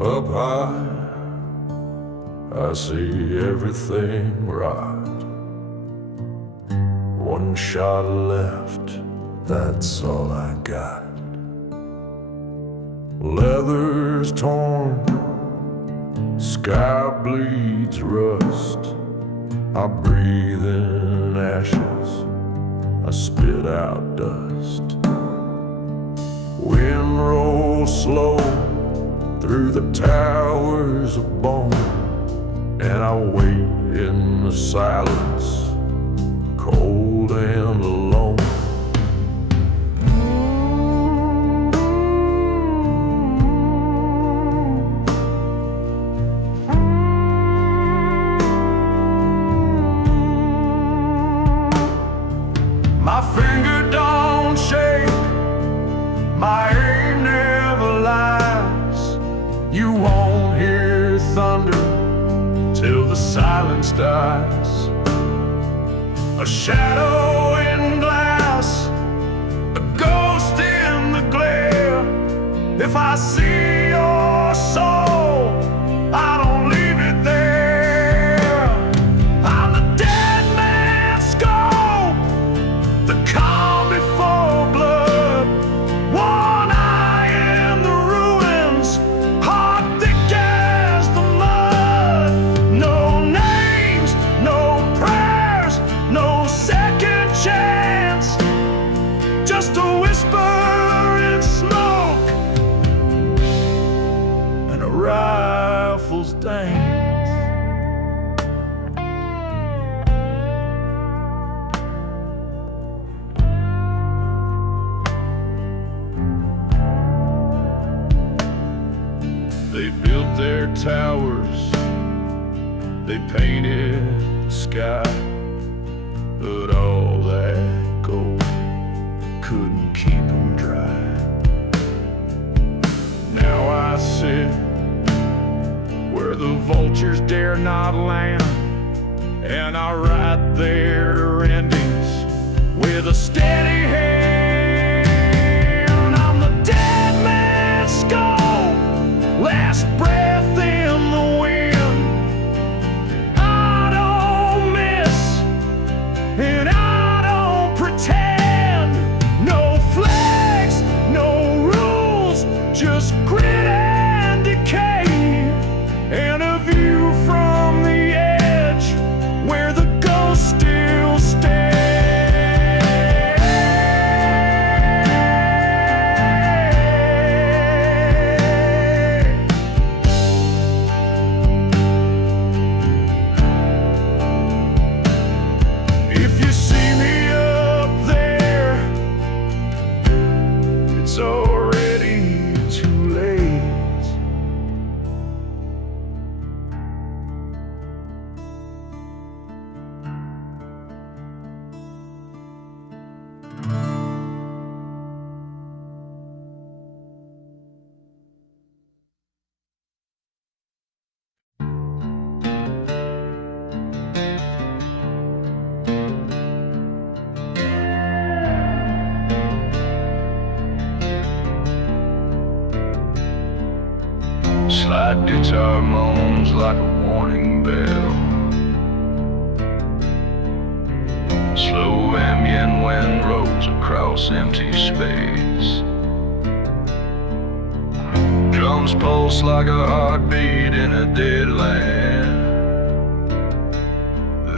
Up high, I see everything right. One shot left, that's all I got. Leather's torn, sky bleeds rust. I breathe in ashes, I spit out dust. Wind rolls slow through the towers of bone, and I wait in the silence, cold and alone. My finger don't shake, my aim never lies. You won't hear thunder till the silence dies. A shadow in glass, a ghost in the glare. If I see your soul, I don't leave it there. I'm the dead man's skull, the calm before blood. One eye in the ruins, heart thick as the mud. No names, no prayers, no second chance, just a whisper in smoke and a rifle's dance. They built their towers, they painted the sky, but all that gold couldn't keep them dry. Now I sit where the vultures dare not land, and I write their endings with a steady hand. I'm the dead man's skull, last breath in the wind. I don't miss, and I don't pretend. No flags, no rules, just grit and decay, and a view from the edge where the ghosts still stay. If you see me up there, it's already too late. Slide guitar moans like a warning bell. Slow ambient wind rolls across empty space. Drums pulse like a heartbeat in a dead land.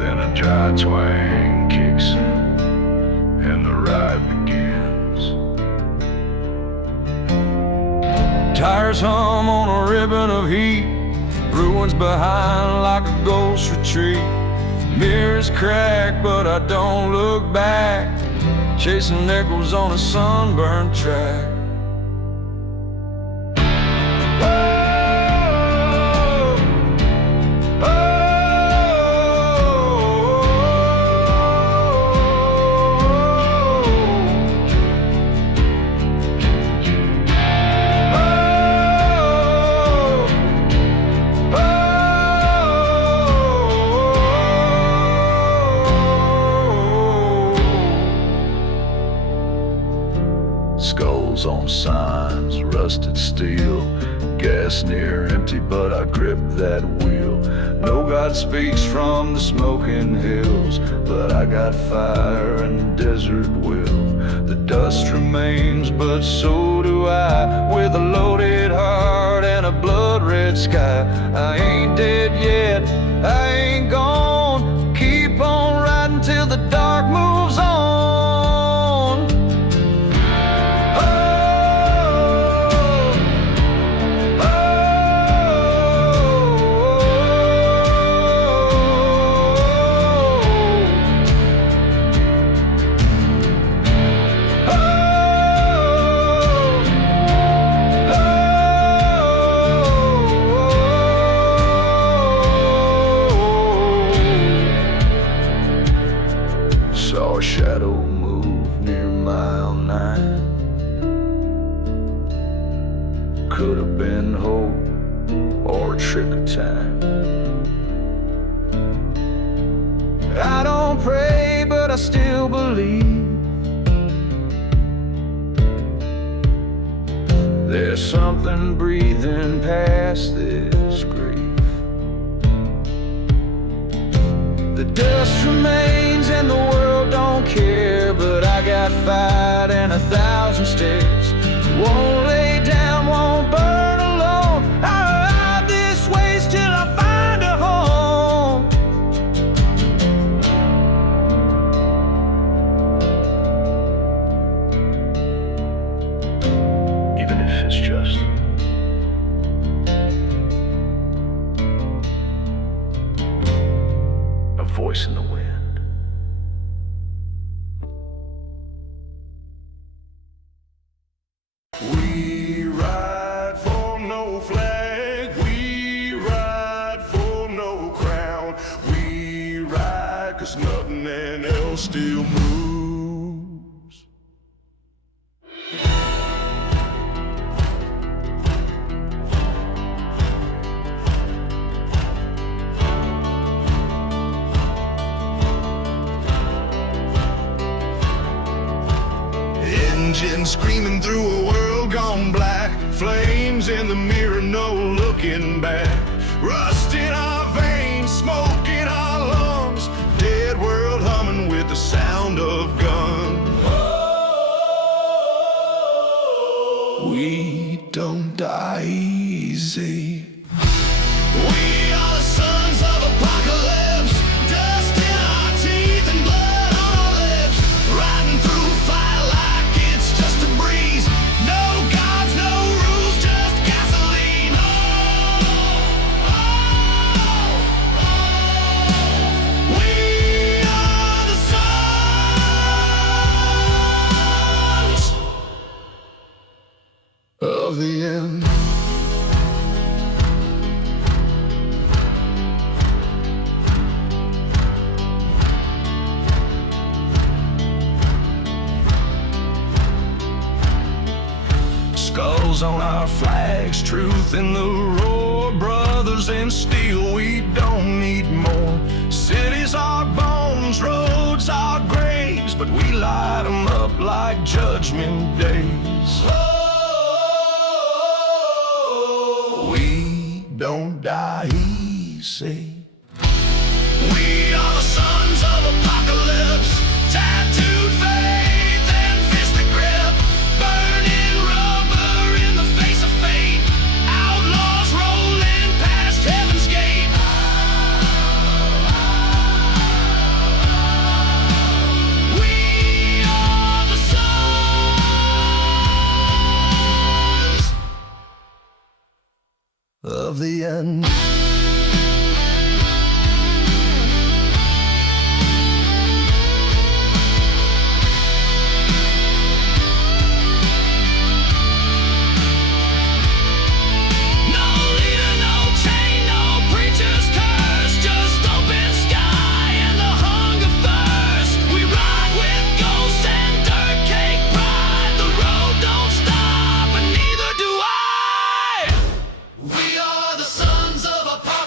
Then a dry twang kicks in, and the ride begins. Tires hum on a ribbon of heat, ruins behind like a ghost retreat. Mirrors crack, but I don't look back, chasing echoes on a sunburned track. Skull Skulls on signs, rusted steel. Gas near empty, but I grip that wheel. No God speaks from the smoking hills, but I got fire and the desert will. The dust remains, but so do I, with a loaded heart and a blood-red sky. I ain't dead yet, I ain't gone. Keep on riding till the dark moves on. Saw a shadow move near mile 9. Could have been hope or a trick of time. I don't pray, but I still believe there's something breathing past this grief. The dust remains and the world don't care, but I got fight and 1,000 steps. Won't lay down, won't burn alone. I'll ride this waste till I find a home. Even if it's just a voice in the wind. We ride for no flag, we ride for no crown. We ride 'cause nothing else still moves. Engine screaming through a world gone black. Flames in the mirror, no looking back. Rust in our veins, smoke in our lungs. Dead world humming with the sound of guns. We don't die easy. We are the sons of apocalypse. Dust in our teeth and blood on our lips. Riding through fire like it's just a breeze. No gods, no rules, just gasoline. We are the sons of the end. Skulls on our flags, truth in the roar. Brothers in steel, we don't need more. Cities are bones, roads are graves, but we light them up like judgment days. We don't die easy. We are the sons of apocalypse. Tattooed faith and fisted grip. Burning rubber in the face of fate. Outlaws rolling past heaven's gate. We are the sons of the end. We are the sons of apocalypse.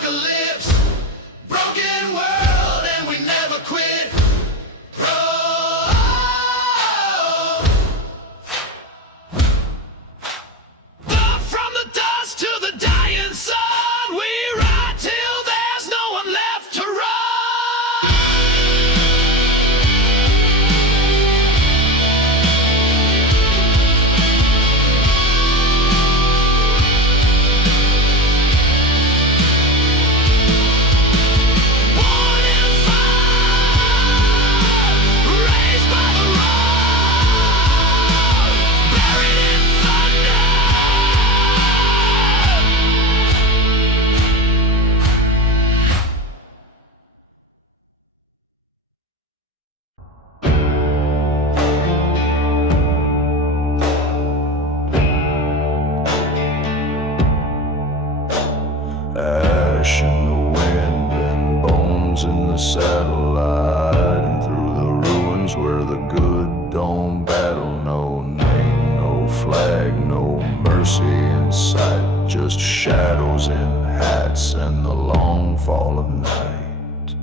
the satellite, and through the ruins where the good don't battle. No name, no flag, no mercy in sight, just shadows in hats and the long fall of night.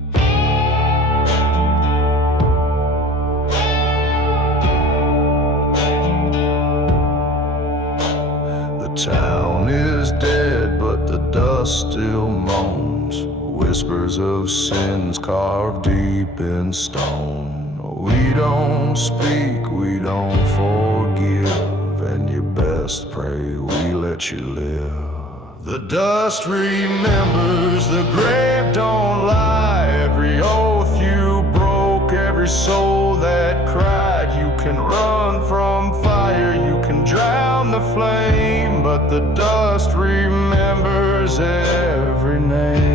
The town is dead, but the dust still moans, whispers of sins carved deep in stone. We don't speak, we don't forgive, and you best pray we let you live. The dust remembers, the grave don't lie. Every oath you broke, every soul that cried. You can run from fire, you can drown the flame, but the dust remembers every name.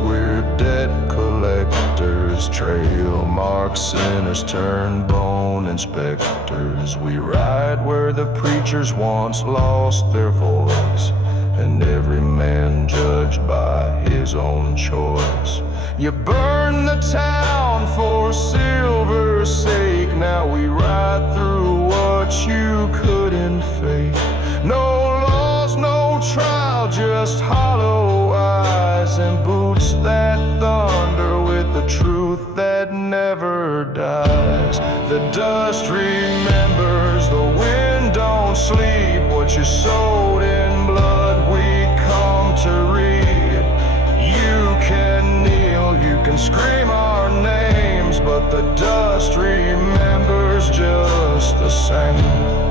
We're debt collectors, trail mark sinners turn bone inspectors. We ride where the preachers once lost their voice, and every man judged by his own choice. You burn the town for silver's sake, now we ride through what you couldn't fake. No laws, no trial, just hollow eyes and boots that thunder with the truth that never dies. The dust remembers, the wind don't sleep. What you sowed in blood we come to reap. You can kneel, you can scream our names, but the dust remembers just the same.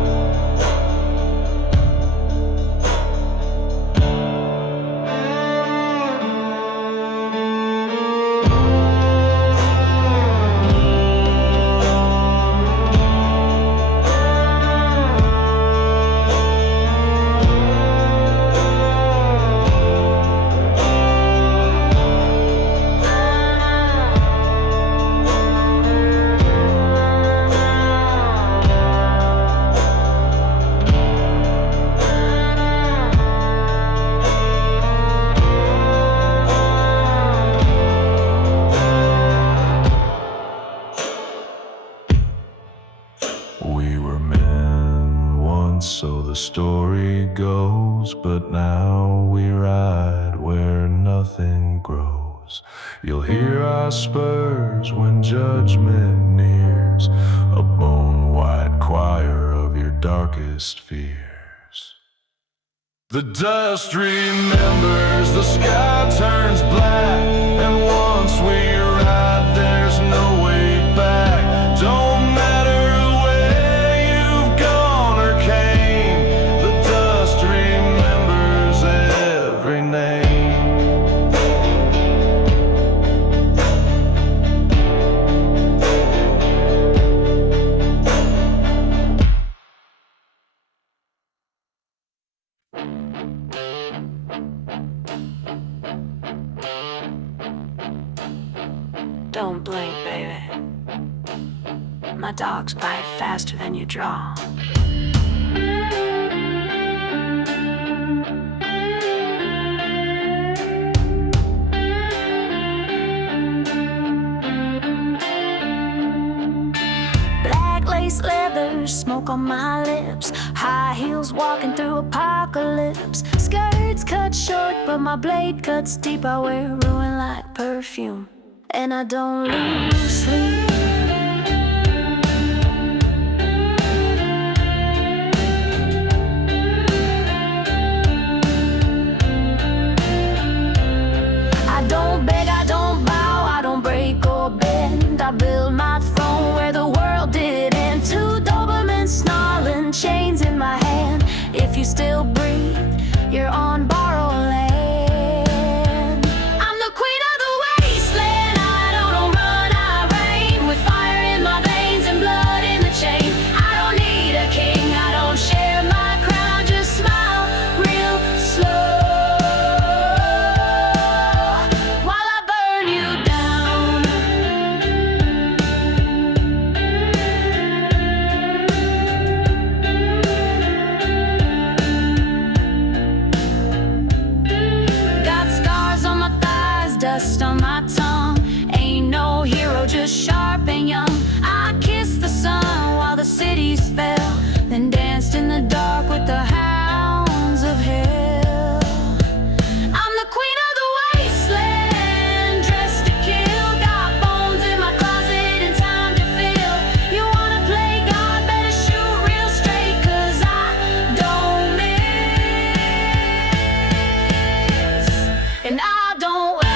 We were men once, so the story goes, but now we ride where nothing grows. You'll hear our spurs when judgment nears, a bone-white choir of your darkest fears. The dust remembers, the sky turns black, and once we ride there's no way back. Don't matter Don't blink, baby. My dogs bite faster than you draw. Black lace leather, smoke on my lips, high heels walking through apocalypse. Skirts cut short, but my blade cuts deep. I wear ruin like perfume, and I don't lose sleep. I don't beg, I don't bow, I don't break or bend. I build my throne where the world did end. Two Dobermans snarling, chains in my hand. If you still breathe, you're on borrowed land. I'm the queen of the wasteland. I don't run, I reign. dust on my tongue. Ain't no hero, just sharp and young. I kissed the sun while the cities fell, then danced in the dark with the hounds of hell. I'm the queen of the wasteland, dressed to kill. Got bones in my closet and time to fill. You wanna play God, better shoot real straight, 'cause I don't miss, and I don't wait.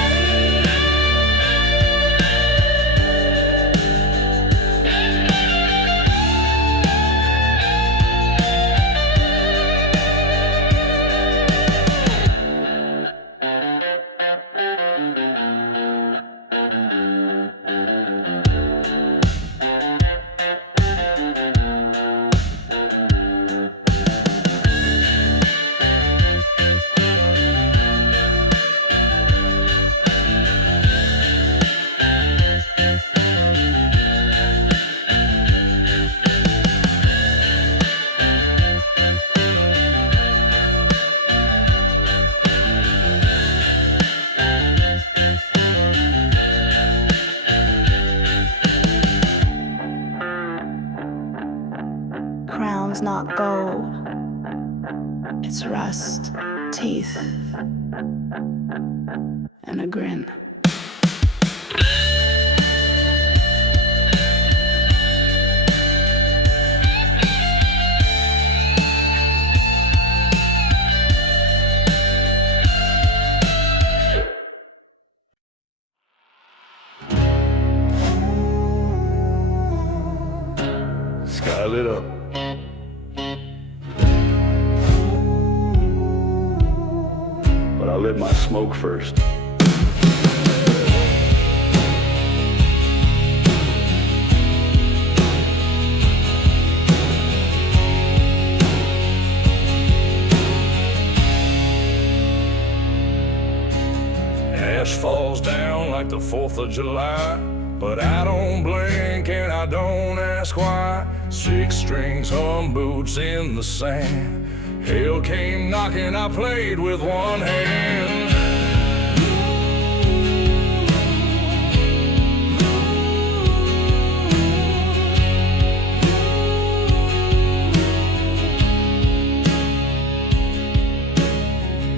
Crown's not gold, it's rust, teeth, and a grin. Sky lit up. But I lit my smoke first. Ash falls down like the 4th of July, but I don't blink and I don't ask why. 6 strings hum, boots in the sand. Hell came knocking, I played with one hand.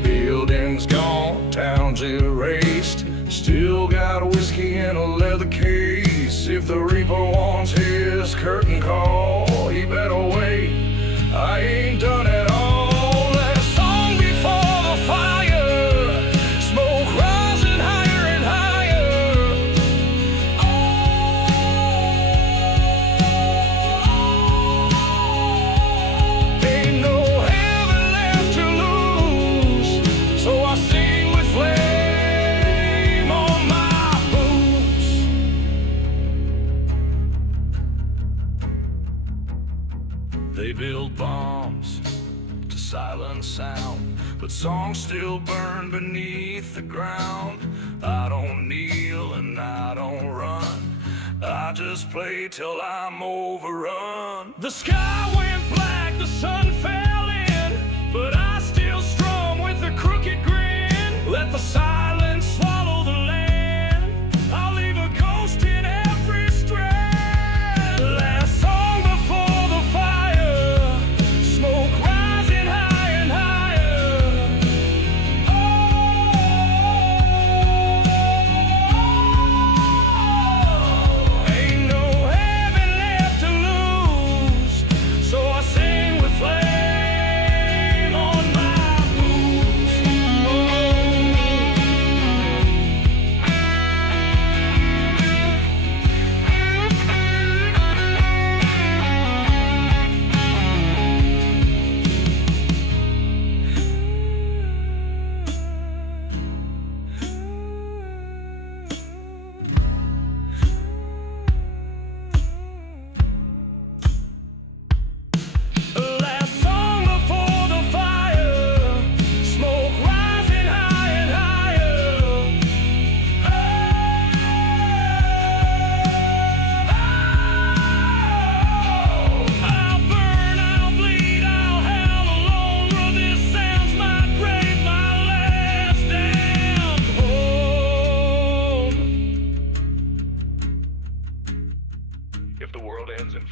Buildings gone, towns erased. Still got whiskey in a leather case. If the reaper wants his curtain call, he better wait. I ain't done at all. That song before the fire, smoke rising higher and higher. Ain't no heaven left to lose, so I sing with flame on my boots. They build bombs to silence sound, but songs still burn beneath the ground. I don't kneel and I don't run, I just play till I'm overrun. The sky went black, the sun fell in, but I still strum with a crooked grin. Let the silence swallow the land, I'll leave a ghost in every strand. Last song before the fire, smoke rising high and higher. Ain't no heaven left to lose, so I sing with flame on my boots.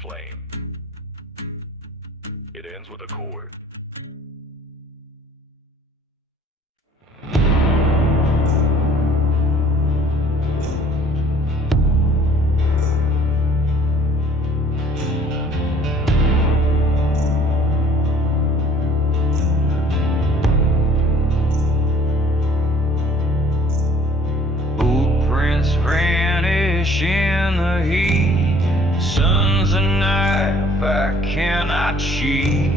flame. It ends with a chord. Footprints vanish in the heat. Sun's a knife I cannot cheat.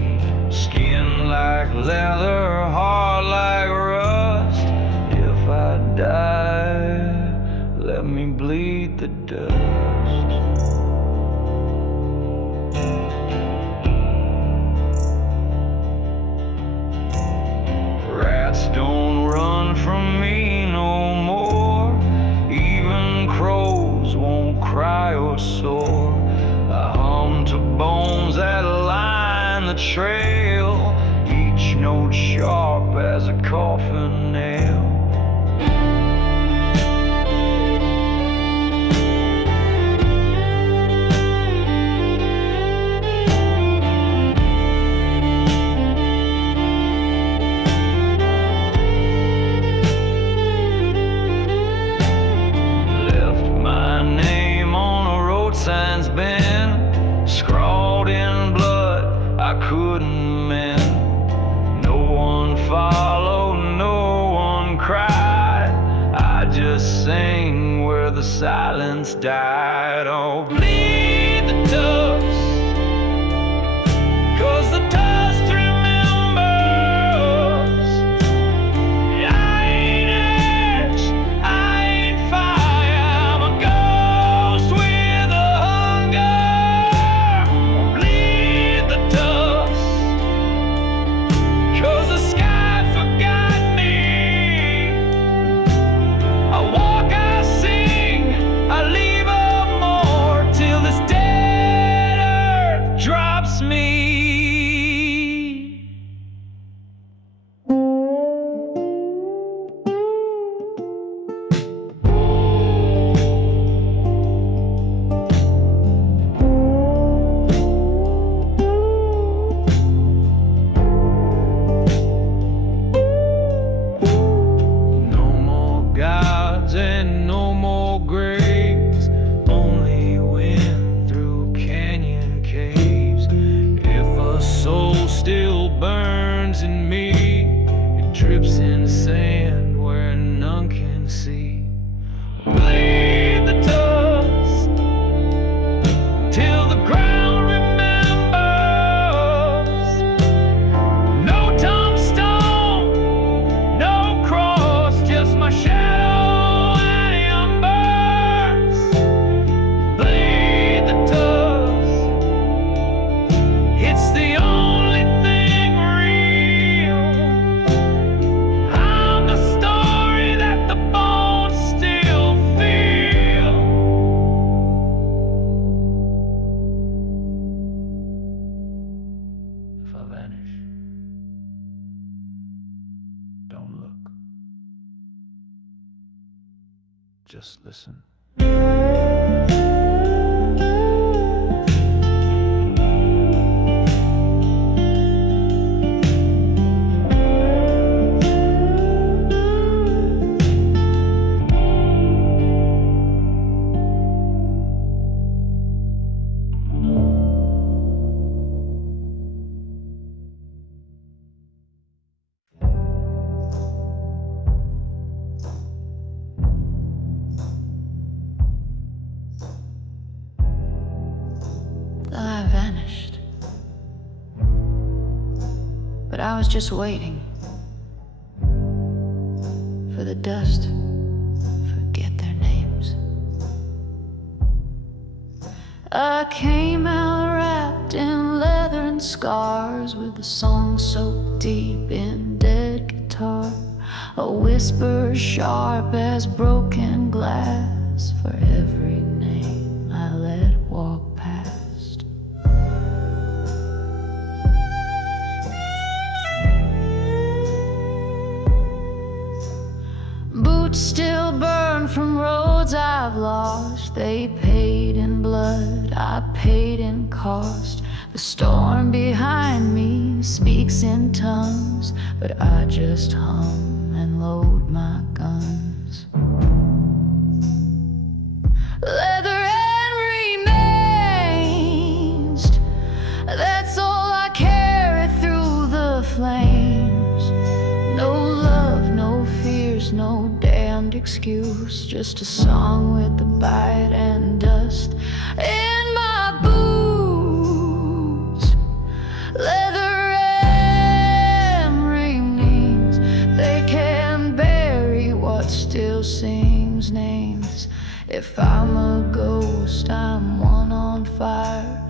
Skin like leather, heart like rust. If I die, let me bleed the dust. Rats don't run from me no more. Even crows won't cry or soar. I hum to bones that line the trail, each note sharp as a coffin nail. Signs been scrawled in blood I couldn't mend. No one followed, no one cried. I just sang where the silence died. Oh, bleed the dust, 'cause the dust remembers. I ain't ash, I ain't fire, I'm a ghost with a hunger. Bleed the dust, 'cause the sky forgot me. I walk, I sing, I leave up more till this dead earth drops me. No more gods and no more graves, only wind through canyon caves. If a soul still burns in me, it drips in sand where none can see. Bleed the dust till the ground remembers. No tombstone, no cross, just my shadow and embers. Bleed the dust, it's the only thing real. I'm the story that the bones still feel. If I vanish, don't look. Just listen. I vanished, but I was just waiting for the dust to forget their names. I came out wrapped in leather and scars, with the song soaked deep in dead guitar, a whisper sharp as broken glass for every name I let walk past. Boots still still burn from roads I've lost. They paid in blood, I paid in cost. The storm behind me speaks in tongues, but I just hum and load my guns. Leather and remains, that's all I carry through the flames. No love, no fears, no damned excuse, just a song with the bite and dust in my boots. Leather and ringings, they can bury what still sings names. If I'm a ghost, I'm one on fire,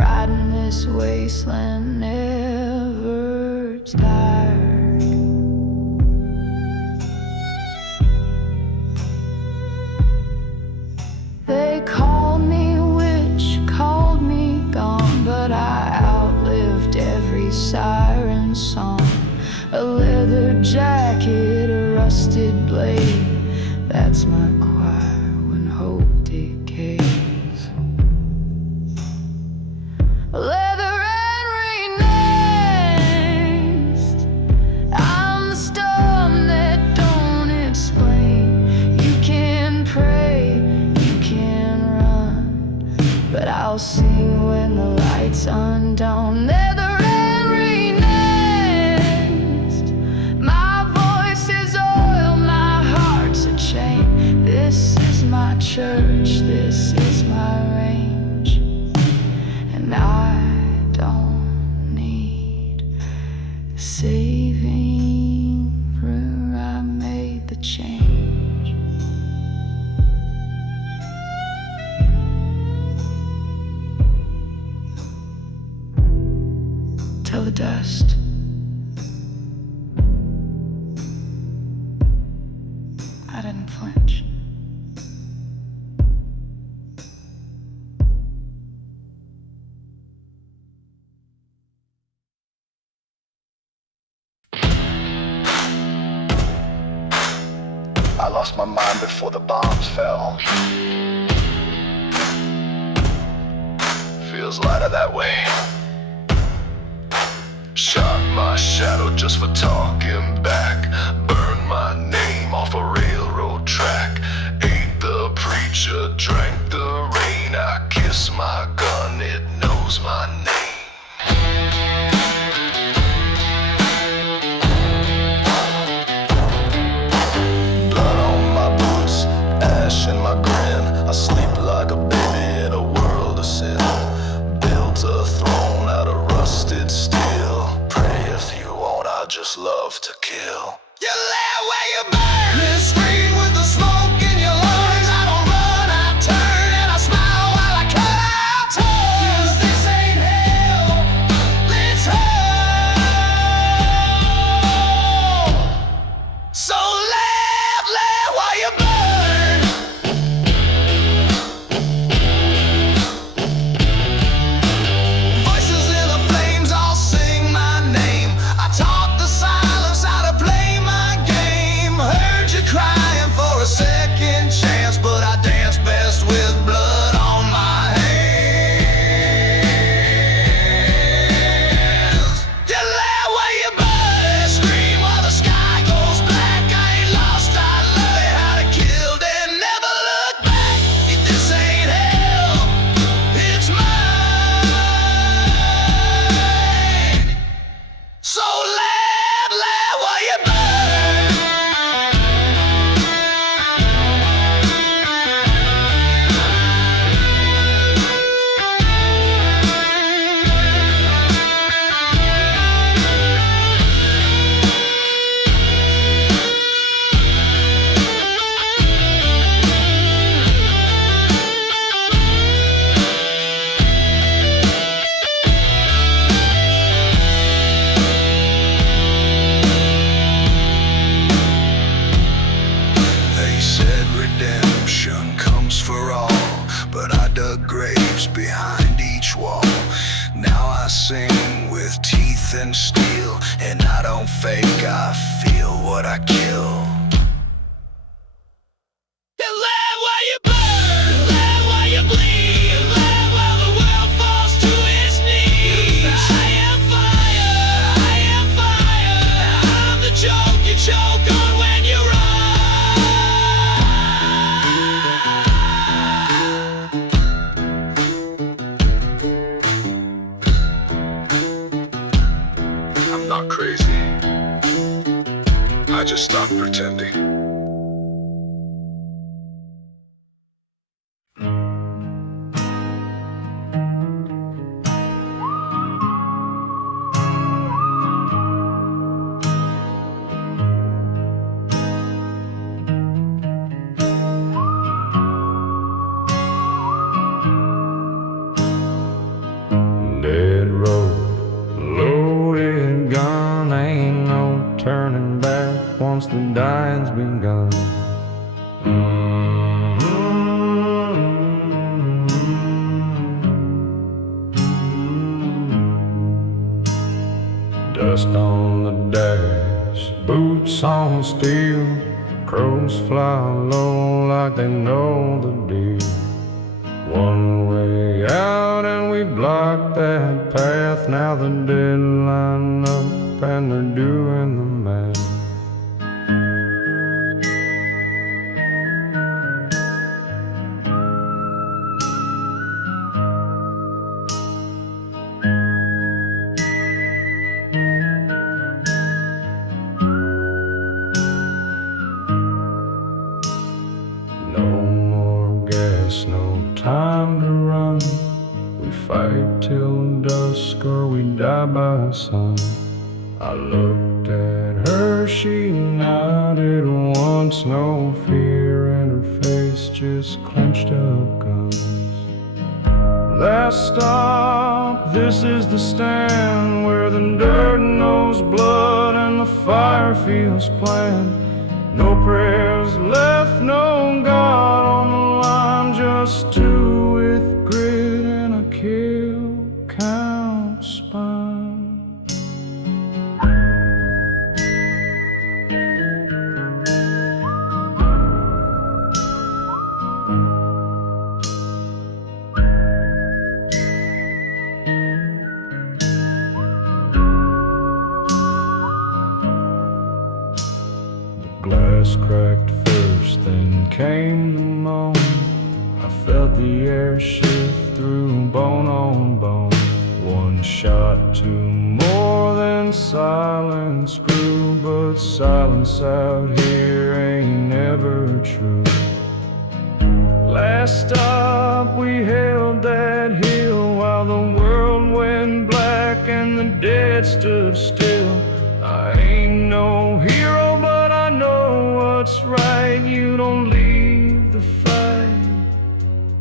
riding this wasteland never tired. They called me witch, called me gone, but I outlived every siren song. A leather jacket, a rusted blade, that's my choir when hope decays. Leather and renazed, I'm the storm that don't explain. You can pray, you can run, but I'll sing when the lights undone. Leather and renazed, my voice is oil, my heart's a chain. This is my church, this is my range, and I don't need saving, for I made the change. Tell the dust I didn't flinch. I lost my mind before the bombs fell. Feels lighter that way. Shot my shadow just for talking back. Burned my name off a railroad track. Ate the preacher, drank the rain. I kiss my gun, it knows my name. In my grin, I sleep like a baby in a world of sin. Built a throne out of rusted steel. Pray if you want, I just love to kill. You lay where you burn, then scream with the smoke in your lungs. I don't run, I turn, and I smile while I cut out tongues. 'Cause this ain't hell, it's hell. So live while you burn. Second chance, but I dance best with blood on my hands. You lay where you burn, scream while the sky goes black. I ain't lost, I love it how to kill, then never look back. If this ain't hell, it's mine. So lay where you burn. Redemption comes for all, but I dug graves behind each wall. Now I sing with teeth and steel, and I don't fake, I feel what I kill. not pretending. Dead road, loaded gun, ain't no turning back once the dying's begun. Dust on the dash, boots on steel, crows fly low like they know the deal. One way out and we block that path. Now the dead line up and they're doing the math. No more gas, no time to run. We fight till dusk or we die by sun. I looked at her, she nodded once. No fear in her face, just clenched up guns. Last stop, this is the stand, where the dirt knows blood and the fire feels planned. No prayers left, no God on the line, just two with grit and a kill count spine. Glass cracked first, then came the moan. I felt the air shift through bone on bone. One shot to more than silence grew, but silence out here ain't never true. Last stop, we held that hill while the world went black and the dead stood still. I ain't no hero, but I know what's right. You don't leave the fight,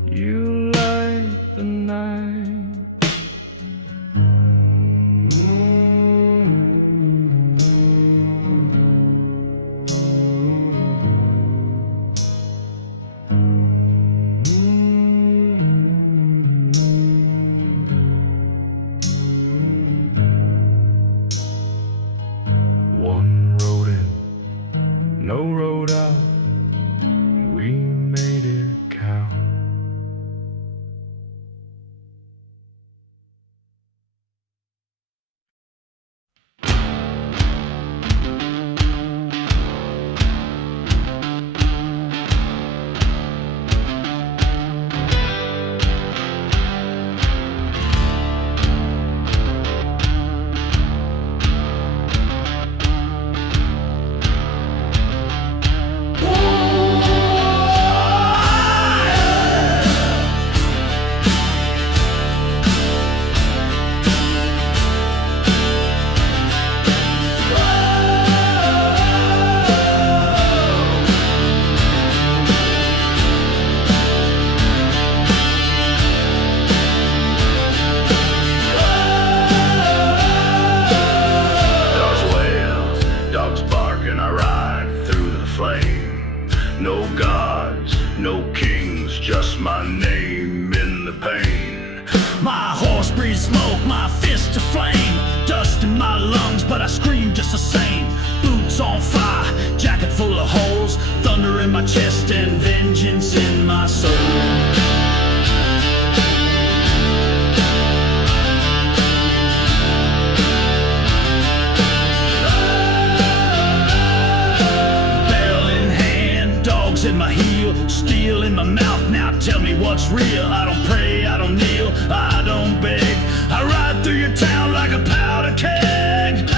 you light the night. One road in, no road out, we made it count. No gods, no kings, just my name in the pain. My horse breathes smoke, my fist of flame. Dust in my lungs, but I scream just the same. Boots on fire, jacket full of holes. Thunder in my chest and vengeance in my soul. In my heel, steel in my mouth. Now tell me what's real. I don't pray, I don't kneel, I don't beg. I ride through your town like a powder keg.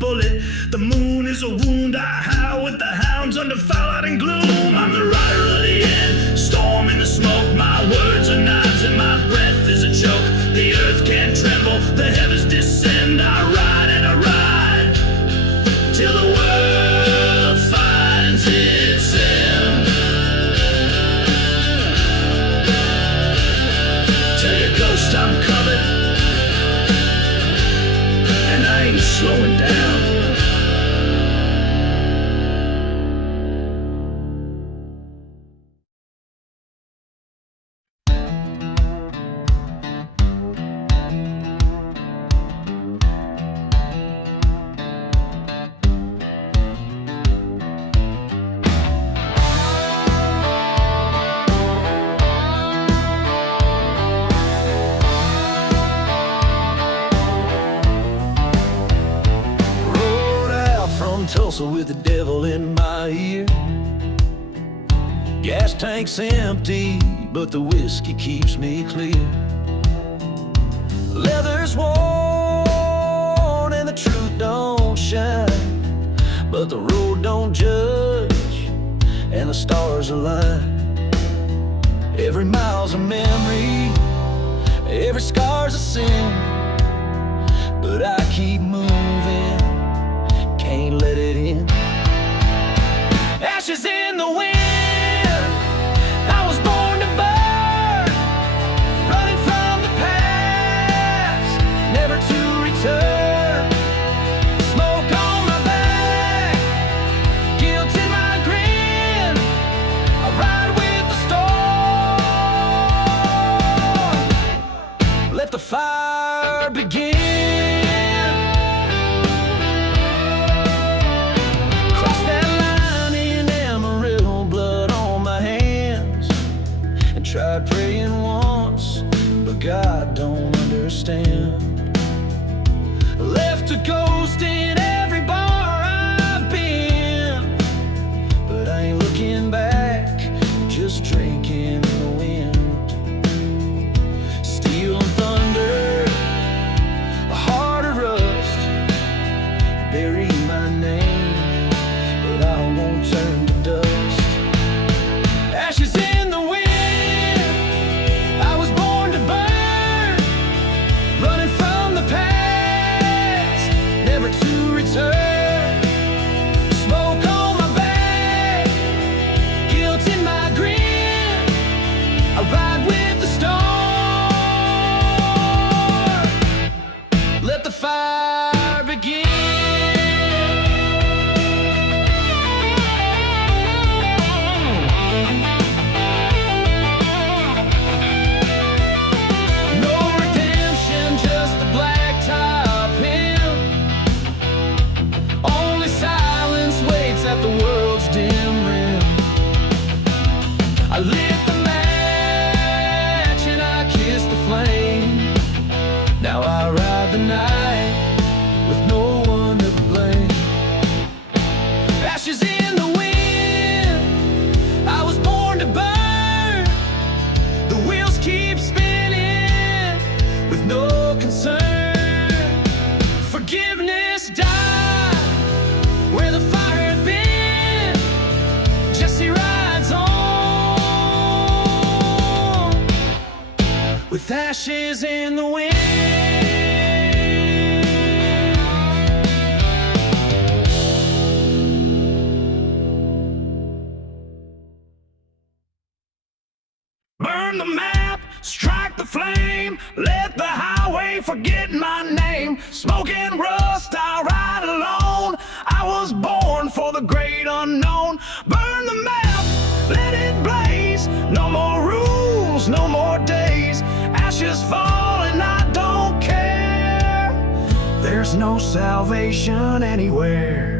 bullet. The moon is a wound I howl with the hounds under firelight and gloom. I'm the rider of the end, storm in the smoke. My words are knives and my breath is a choke. The earth can tremble, the heavens descend. I ride and I ride till the world finds its end. Tell your ghost I'm coming, and I ain't slowing down. Tulsa with the devil in my ear. Gas tank's empty, but the whiskey keeps me clear. Leather's worn and the truth don't shine, but the road don't judge and the stars align. Every mile's a memory, every scar's a sin, but I keep moving, can't let it in. Ashes in the wind, I was born to burn, running from the past, never to return. Smoke on my back, guilt in my grin, I ride with the storm. Let the fire begin. Tried praying once, but God don't understand. Left a ghost in every bar I've been, but I ain't looking back, just drinking the wind. Steel and thunder, a heart of rust, bury my name, but I won't turn to dust. Ashes in the wind, smoke on my back, guilt in my grin, I ride with the storm. Let the fire begin. No redemption, just the black top hill. Only silence waits at the world's dim rim. I lit the match and I kissed the flame. Now I ride the night with no one to blame. Ashes in the wind, I was born to burn. The wheels keep spinning with no concern. Forgiveness died where the fire had been. Jesse rides on with ashes in the wind. Burn the map, strike the flame, let the highway forget my name. Smoke and rust, I ride alone. I was born for the great unknown. Burn the map, let it blaze. No more rules, no more days. Ashes fall and I don't care. There's no salvation anywhere.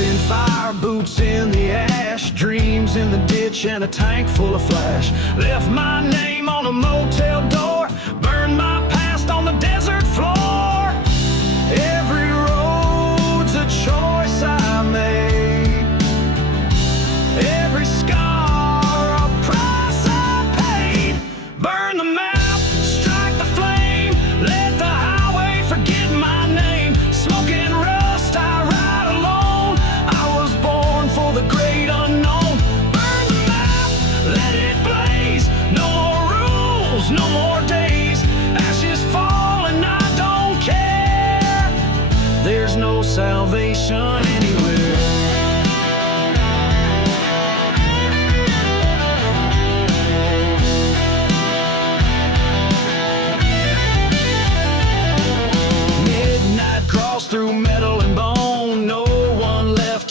In fire, boots in the ash, dreams in the ditch and a tank full of flash. Left my name on a motel door, burned my past on the desert floor. Every road's a choice I made.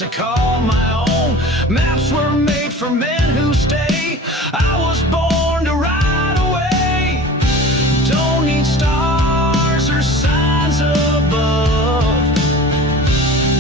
to call my own. Maps were made for men who stay. I was born to ride away. Don't need stars or signs above,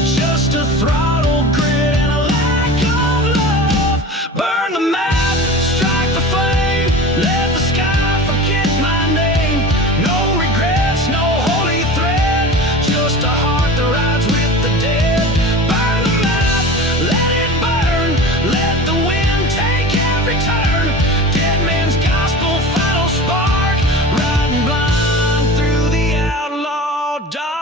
just a throttle grid and a lack of love. Burn the map, strike the flame, let the sky forget my name. No regrets, no holy thread, just a heart that rides with the dead. Burn the map, let it burn, let the wind take every turn. Dead man's gospel, final spark, riding blind through the outlaw dark.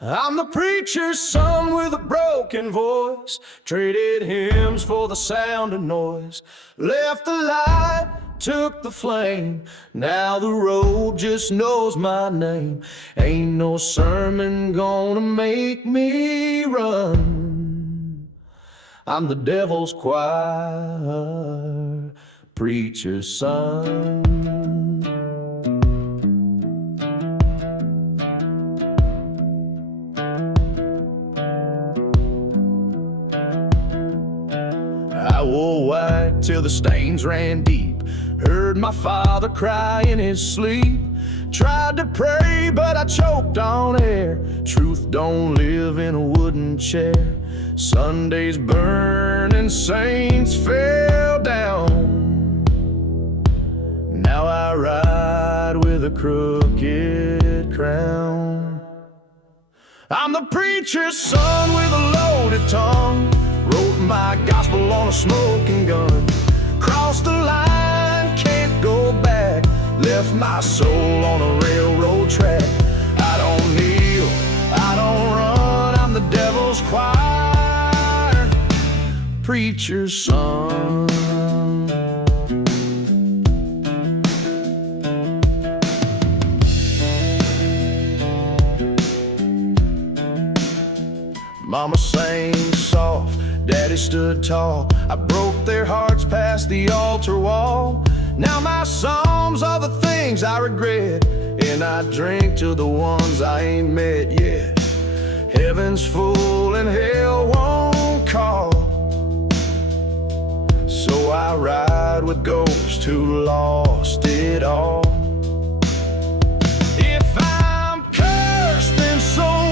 I'm the preacher's son with a broken voice, traded hymns for the sound of noise. Left the light, took the flame, now the road just knows my name. Ain't no sermon gonna make me run. I'm the devil's choir, preacher's son. I wore white till the stains ran deep. Heard my father cry in his sleep. Tried to pray, but I choked on air. Truth don't live in a wooden chair. Sunday's burning saints fell down. Now I ride with a crooked crown. I'm the preacher's son with a loaded tongue. Wrote my gospel on a smoking gun. Crossed the line, can't go back. Left my soul on a railroad track. I don't kneel, I don't run. I'm the devil's choir, preacher's son. Mama sang soft, Daddy stood tall. I broke their hearts past the altar wall. Now my psalms are the things I regret, and I drink to the ones I ain't met yet. Heaven's full and hell won't call, so I ride with ghosts who lost it all. If I'm cursed, then so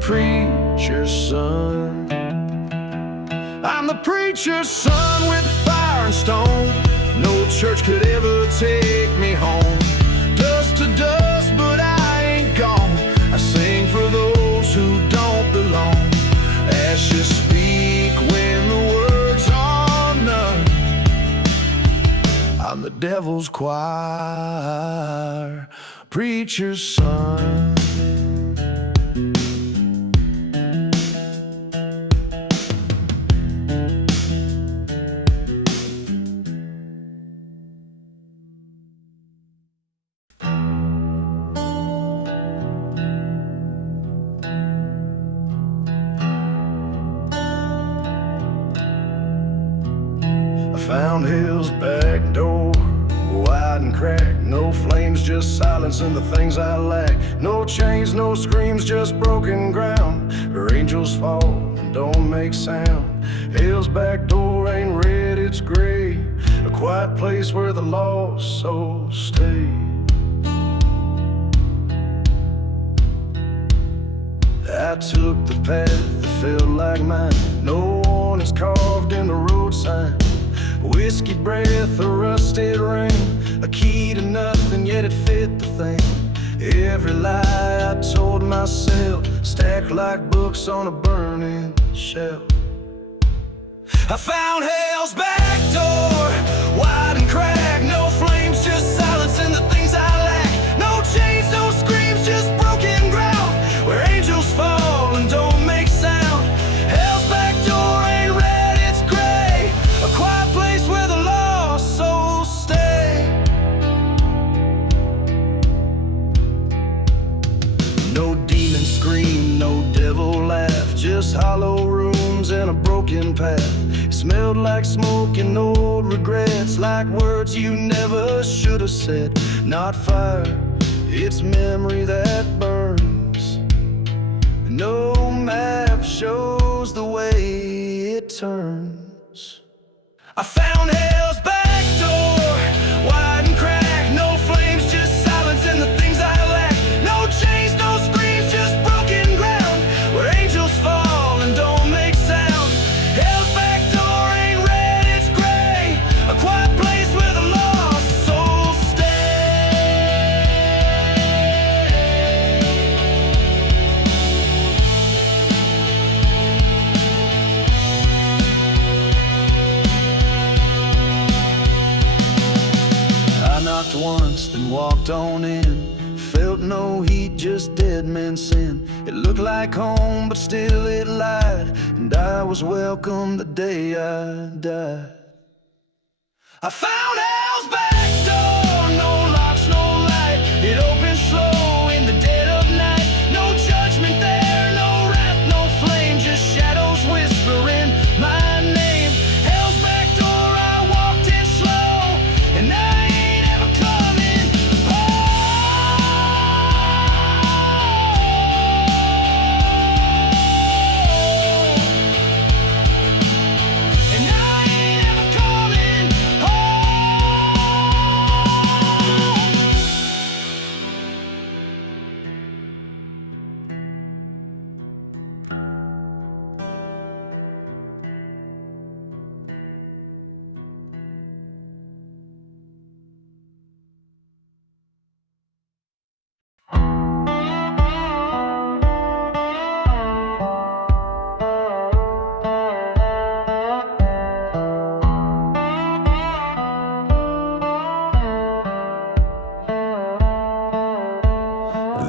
preacher's son. I'm the preacher's son with fire and stone. No church could ever take me home. Dust to dust, but I ain't gone. I sing for those who don't belong. Ashes speak when the words are none. I'm the devil's choir, preacher's son. Found hell's back door, wide and cracked. No flames, just silence and the things I lack. No chains, no screams, just broken ground. Where angels fall and don't make sound. Hell's back door ain't red, it's gray. A quiet place where the lost souls stay. I took the path that felt like mine. No warnings carved in the road sign. Whiskey breath, a rusted ring, a key to nothing, yet it fit the thing. Every lie I told myself, stacked like books on a burning shelf. I found hell's back door, wide and cracked. No flames, just silence and the things I scream, no devil laugh, just hollow rooms and a broken path. It smelled like smoke and old regrets, like words you never should have said. Not fire, it's memory that burns. No map shows the way it turns. I found hell's back door, wide and cracked, no flames, just silence and the things I lack. No chains, no screams, just broken ground, where angels fall and don't make sound. Hell's back door ain't red, it's gray, a quiet place where the lost souls stay. I knocked once, then walked on in. Felt no heat, just dead men's sin. It looked like home, but still it lied, and I was welcome the day I died. I found hell's back door, no locks, no light. It opened slow in the dead of night. No judgment there, no wrath, no flame, just shadows whispering my name. Hell's back door, I walked in slow, and I ain't ever coming home. And I ain't ever coming home.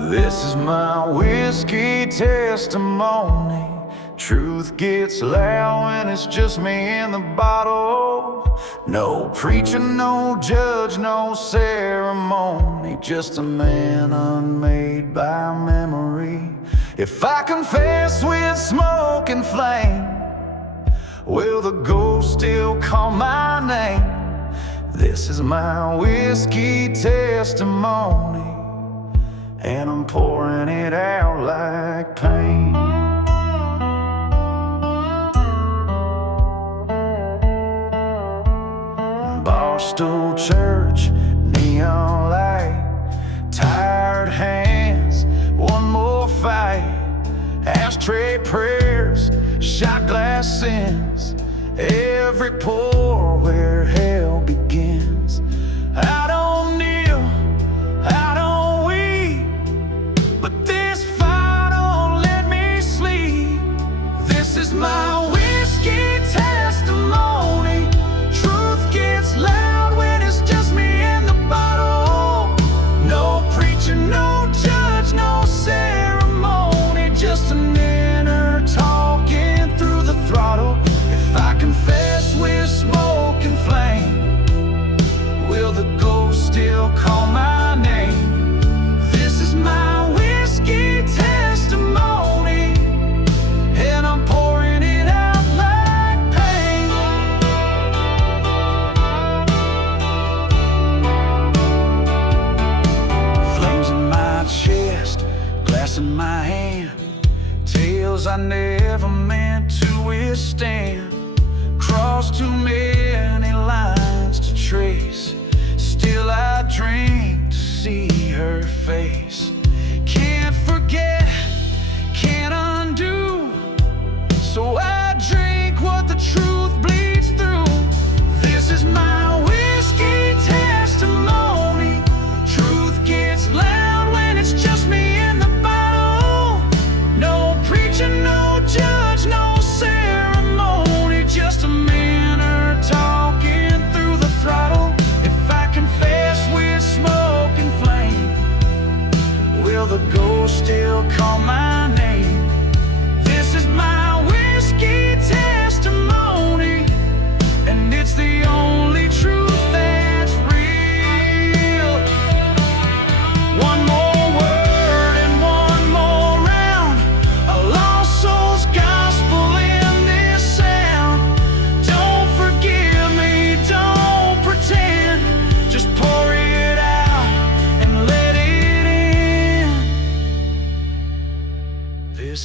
This is my whiskey testimony. Truth gets loud when it's just me in the bottle. No preacher, no judge, no ceremony, just a man unmade by memory. If I confess with smoke and flame, will the ghost still call my name? This is my whiskey testimony, and I'm pouring it out like pain. Barstool Church, neon light, tired hands, one more fight. Ashtray prayers, shot glass sins, every pour where hell begins. I don't kneel, I don't weep, but this fire don't let me sleep. This is my whiskey testimony. Truth gets loud when it's just me and the bottle. No preacher, no judge, no ceremony, just an inner talking through the throttle. If I confess with smoke and flame, will the ghost still call my name? This is my whiskey testimony, and I'm pouring it out like pain. Flames in my chest, glass in my hand, tales I never meant to withstand. Crossed too many lines to trace, still I drink to see her face. Can't forget, can't undo, so I drink what the truth bleeds through. This is my whiskey testimony. Truth gets loud when it's just me and the bottle. No preacher, no judge, no ceremony, just a manner talking through the throttle. If I confess with smoke and flame, will the ghost still call my name? This is my whiskey testimony, and it's the only truth that's real. One more word and one more round.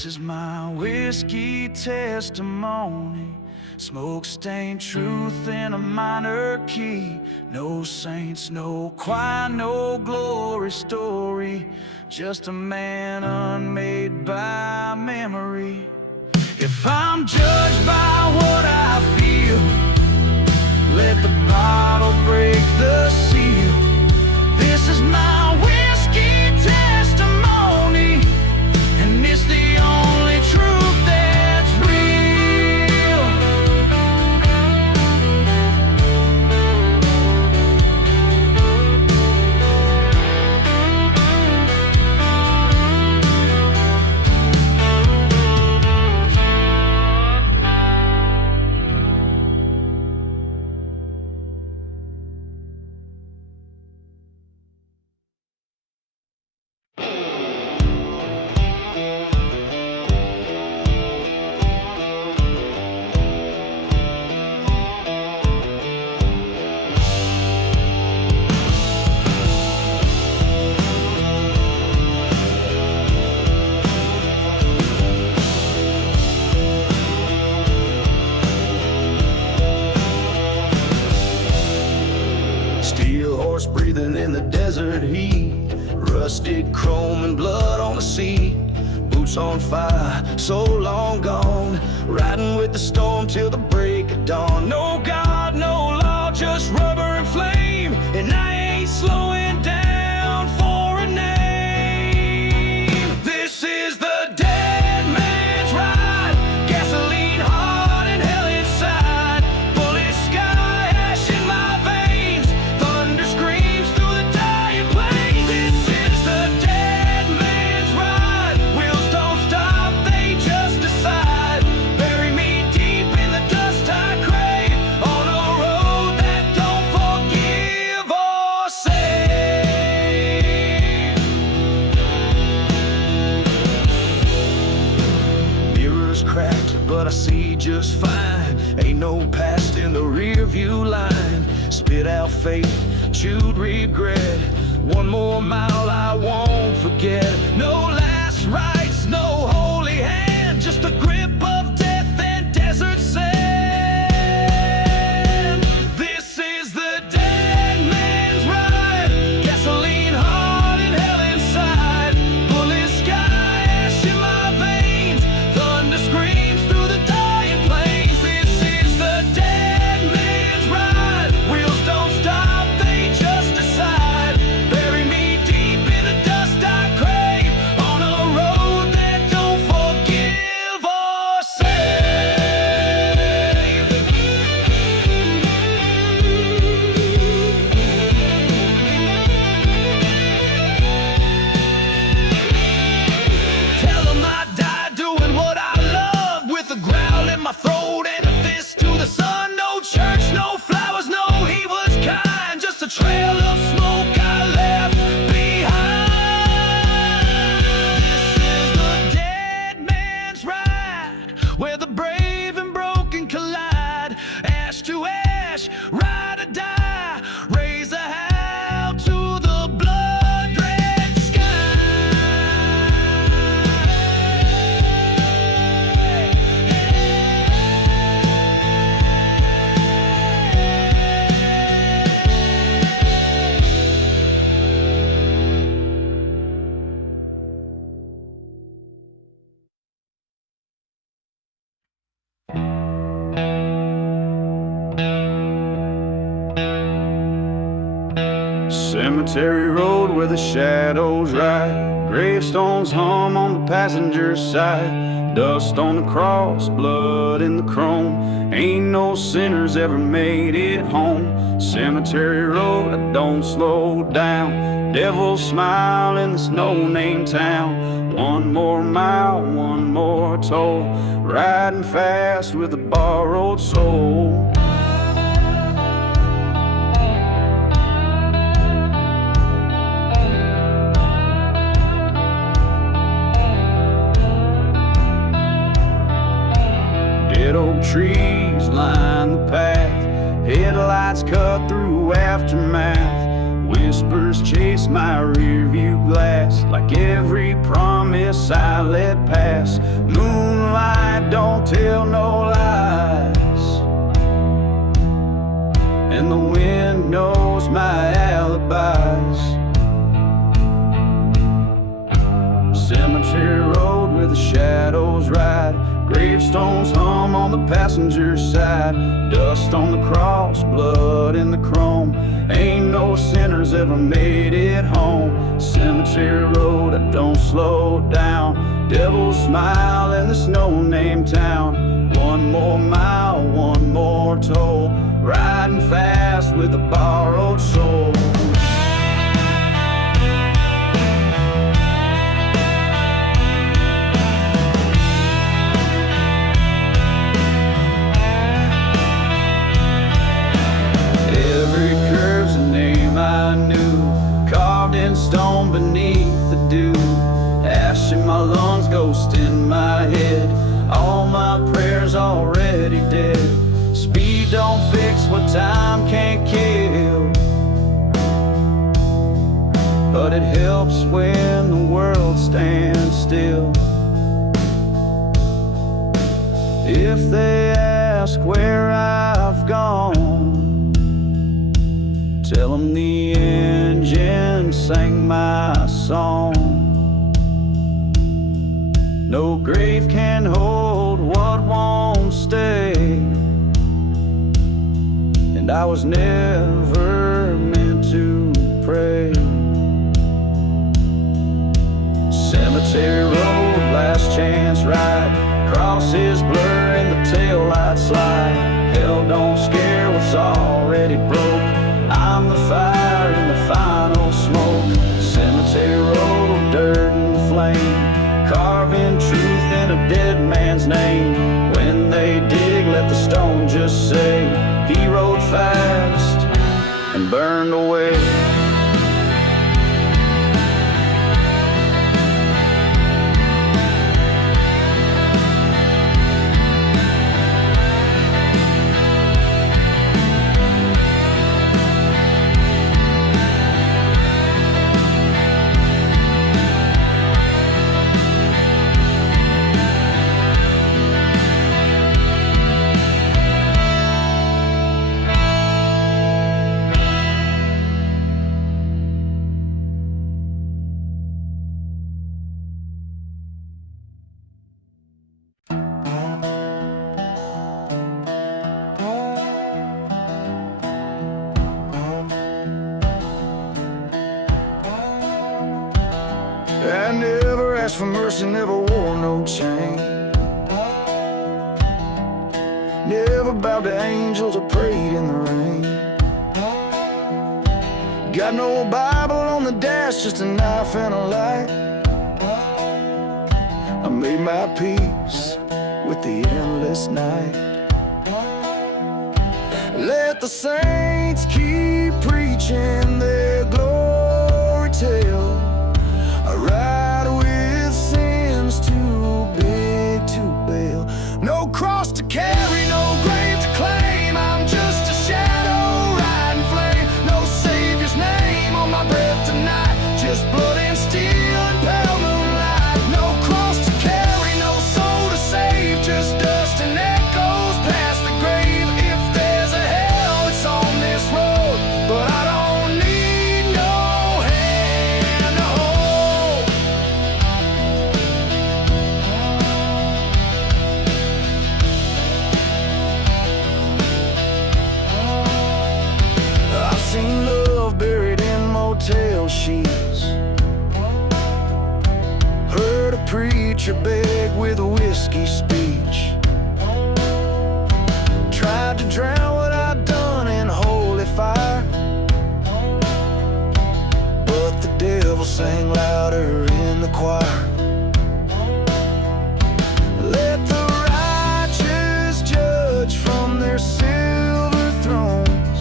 This is my whiskey testimony, smoke-stained truth in a minor key. No saints, no choir, no glory story, just a man unmade by memory. If I'm judged by what I feel, let the bottle break the seal. This is my whiskey testimony, and it's the only truth that's real. Breathing in the desert heat, rusted chrome and blood on the seat, boots on fire, so long gone, riding with the storm till the break of dawn. No God, no law, just rubber and flame, and I ain't slowing down for a name. This is the dead man's ride, gasoline hot and hell inside, bullet sky ash in my veins, thunder screams through the dying plains. This is the dead man's ride, wheels don't stop, they just decide, bury me deep in the dust I crave, on a road that don't forgive or save. Mirrors cracked, but I see just fine, ain't no past in the rear view line. Spit out fate, chewed regret, one more mile I won't forget. No last rites, no holy hand, just a grip of death and desert sand. This is the dead man's ride, gasoline hot and hell inside, bullet sky ash in my veins, thunder screams through the dying plains. This is the dead man's ride, wheels don't stop, they just decide, bury me deep in the dust I crave, on a road that don't forgive or save. Tell 'em I died doing what I love, with a growl in my throat and a fist to the sun. No church, no flowers, no he was kind, just a trail of smoke I left behind. This is the dead man's ride, where the brave and broken collide, ash to ash, ride or die, raise a howl to the blood-red sky. Cemetery road where the shadows ride, gravestones hum on the passenger side, dust on the cross, blood in the chrome, ain't no sinners ever made it home. Cemetery road, I don't slow down, devil smile in this no-name town. One more mile, one more toll, riding fast with a borrowed soul. Dead oak trees line the path, headlights cut through aftermath, whispers chase my rearview glass, like every promise I let pass. don't tell no lies, and the wind knows my alibis. Cemetery road where the shadows ride, gravestones hum on the passenger side. Dust on the cross, blood in the chrome. Ain't no sinners ever made it home. Cemetery road, I don't slow down. Devil smile in this no-name town. One more mile, one more toll, riding fast with a borrowed soul. Every curve's a name I knew, carved in stone beneath the dew. Ash in my lungs, ghost in my head, all my prayers already dead. Speed don't fix what time can't kill, but it helps when the world stands still. If they ask where I've gone, tell 'em the engine sang my song. No grave can hold what won't stay, and I was never meant to pray. Cemetery road, last chance ride, crosses blur in the taillight slide. Hell don't scare what's already broke, I'm the fire in the final smoke. Cemetery road, dirt and flame, carving truth in a dead man's name. When they dig, let the stone just say he rode fast and burned away. I never asked for mercy, never wore no chain, never bowed to angels or prayed in the rain. Got no Bible on the dash, just a knife and a light. I made my peace with the endless night. Let the saints keep preaching their glory tale. I ride with sins too big to bail. No cross to carry, no grave to claim. I'm just a shadow riding flame. No Savior's name on my breath tonight, just blood and steel and pale moonlight. No cross to carry, no soul to save, just dust and echoes past the grave. If there's a hell, it's on this road, but I don't need no hand to hold. I've seen love buried in motel sheets, heard a preacher beg with a whiskey speech, tried to drown what I'd done in holy fire, but the devil sang louder in the choir. Let the righteous judge from their silver thrones.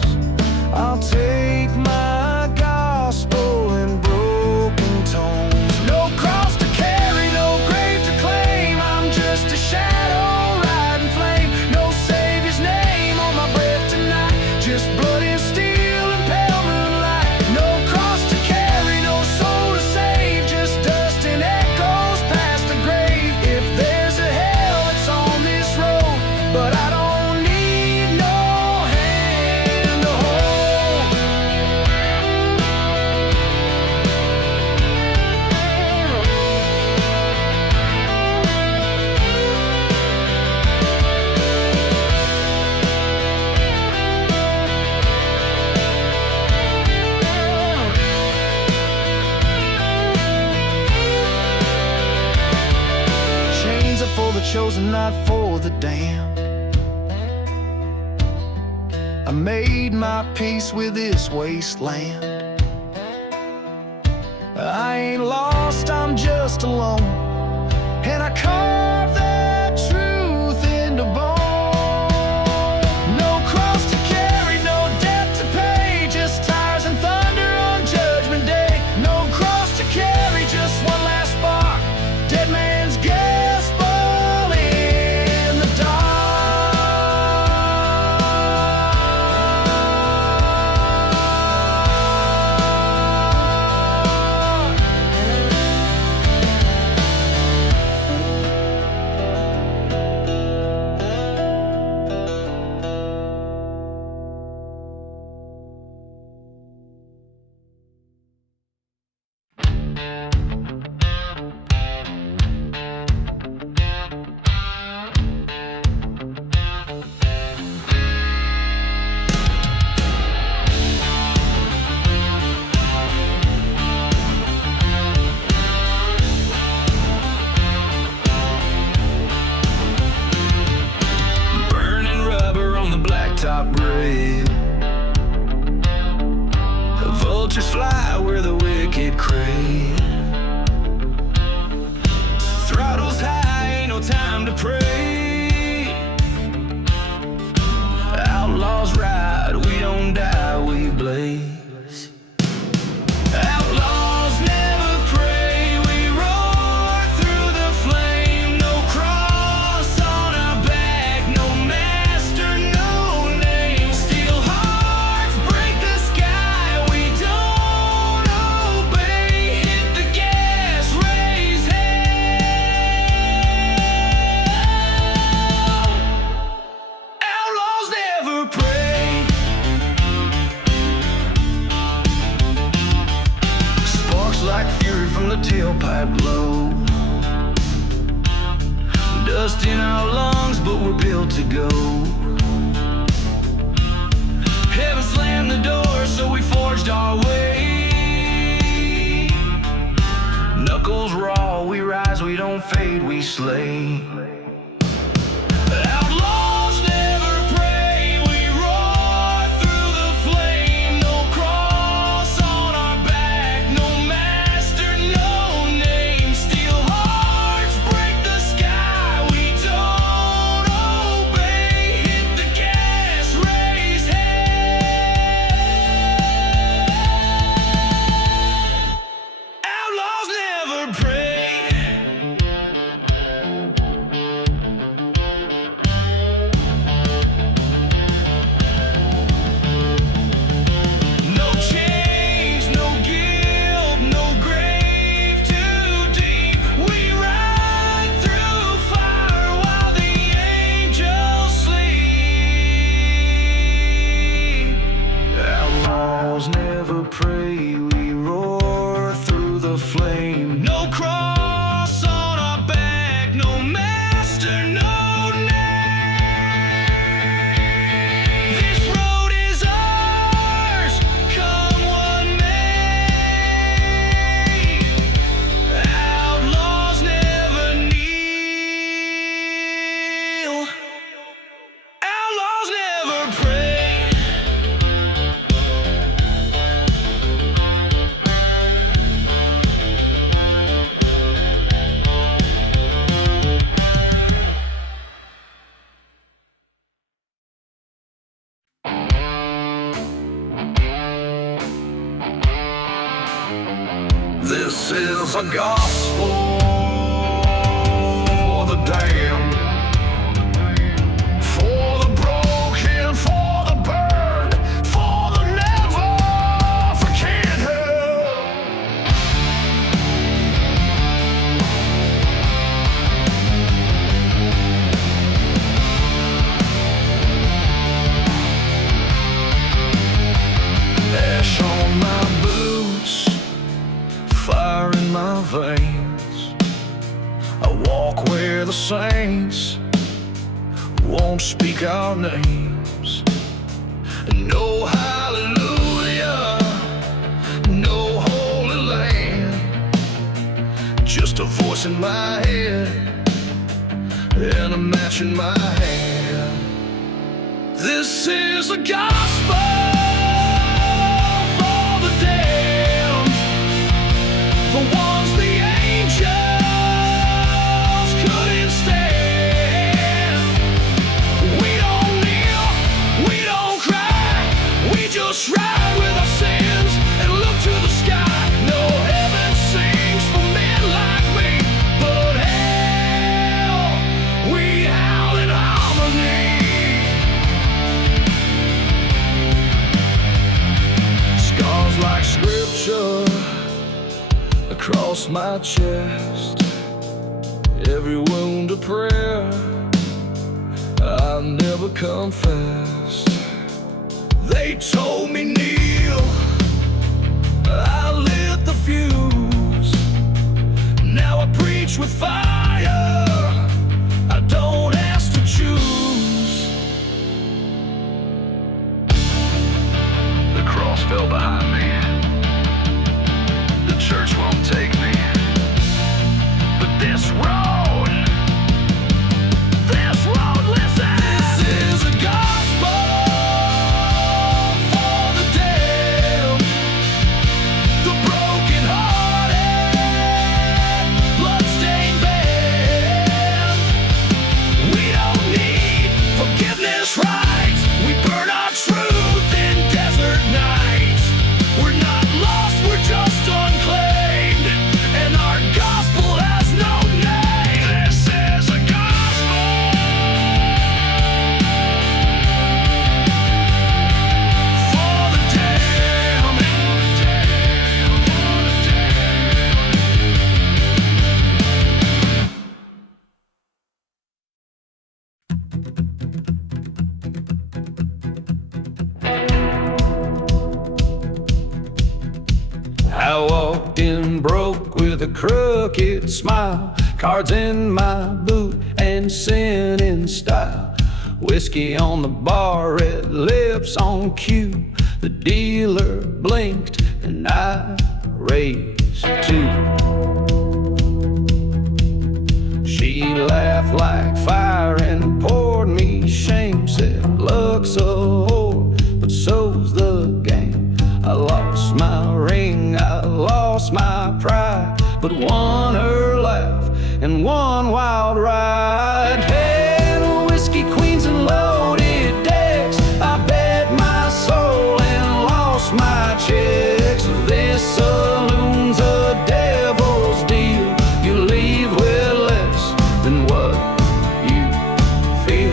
I'll take my gospel in broken tones. No cross to carry, no grave to claim. I'm just a shadow riding flame. No Savior's name on my breath tonight, just blood and steel and pale moonlight. No cross to carry, no soul to save, just dust and echo chosen not for the damned. I made my peace with this wasteland. I ain't lost, I'm just alone, and I carve that truth into bone. No cross to carry, no debt to pay, just tires and thunder on Judgment Day. No cross to carry, just one last spark, dead man's gasp all in the dark. Top rail, the vultures fly where the wicked crave. Throttles high, ain't no time to pray. Outlaws ride, we don't die, we blaze. Outlaws never pray, we roar through the flame. No cross on our back, no master, no name. Steel hearts break the sky, we don't obey. Hit the gas, raise hell. Outlaws never pray. Sparks like fury from the tailpipe glow. Dust in our lungs, but we're built to go. Heaven slammed the door, so we forged our way. Knuckles raw, we rise, we don't fade, we slay. Outlaws never pray, we roar through the flame. No cross on our back, no master, no name. Steel hearts break the sky, we don't obey. Hit the gas, raise hell. Outlaws never pray. No chains, no guilt, no grave too deep. We ride through fire while the angels sleep. Outlaws never pray, we roar through the flame. No cross on our back, no master, no name. This road is ours, come what may. Outlaws never kneel. Outlaws never pray. This is a gospel for the damned, for the broken, for the burned, for the never forget hell. Ash on my boots, fire in my veins. I walk where the saints won't speak our names. No hallelujah, no holy land, just a voice in my head and a match in my hand. This is a gospel for the damned, the ones the angels couldn't stand. We don't kneel, we don't cry, we just ride with our sins and look to the sky. No heaven sings for men like me, but hell, we howl in harmony. Scars like scripture across my chest, every wound a prayer I never confessed. They told me kneel, I lit the fuse. Now I preach with fire, I don't ask to choose. The cross fell behind me, the church won't take me, but this road, listen. This is a gospel for the damned, the broken-hearted, blood-stained band. We don't need forgiveness rites, we burn our truth in desert nights. We're not lost, we're just unclaimed, and our gospel has no name. This is a gospel for the damned. I walked in broke with a crooked smile, cards in my boot and sin in style. Whiskey on the bar, red lips on cue. The dealer blinked and I raised two. She laughed like fire and poured me shame. Said, luck's a whore, but so's the game. I lost my ring, I lost my pride, but won her laugh and one wild ride. Ten whiskey queens and loaded decks, I bet my soul and lost my chicks. This saloon's a devil's deal, you leave with less than what you feel.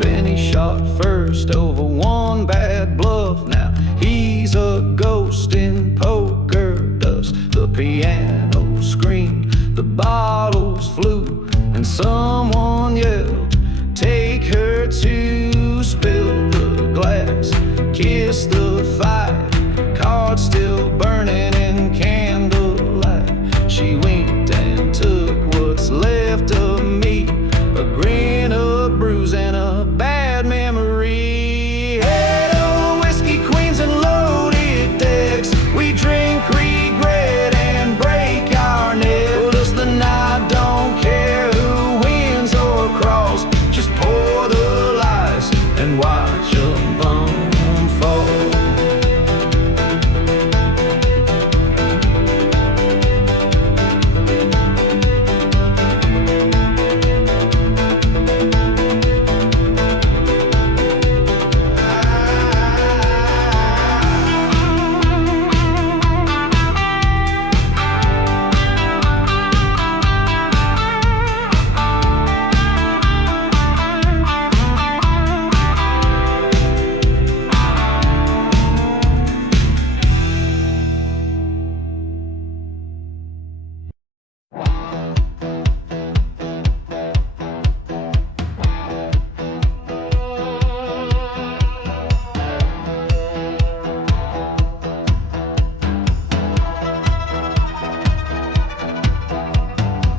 Benny shot first over one bad bluff. Now he's a ghost in poker dust. The piano screamed, the bottles flew, and someone yelled, take her to. Spill the glass, kiss the fire, cards still burning in candlelight. She winked and took what's left of me, a grin, a bruise, and a bad memory. Hello, whiskey queens and loaded decks, we drink regret and break our neck. Does the night don't care who wins or crawls, just pour the lies and watch them fall.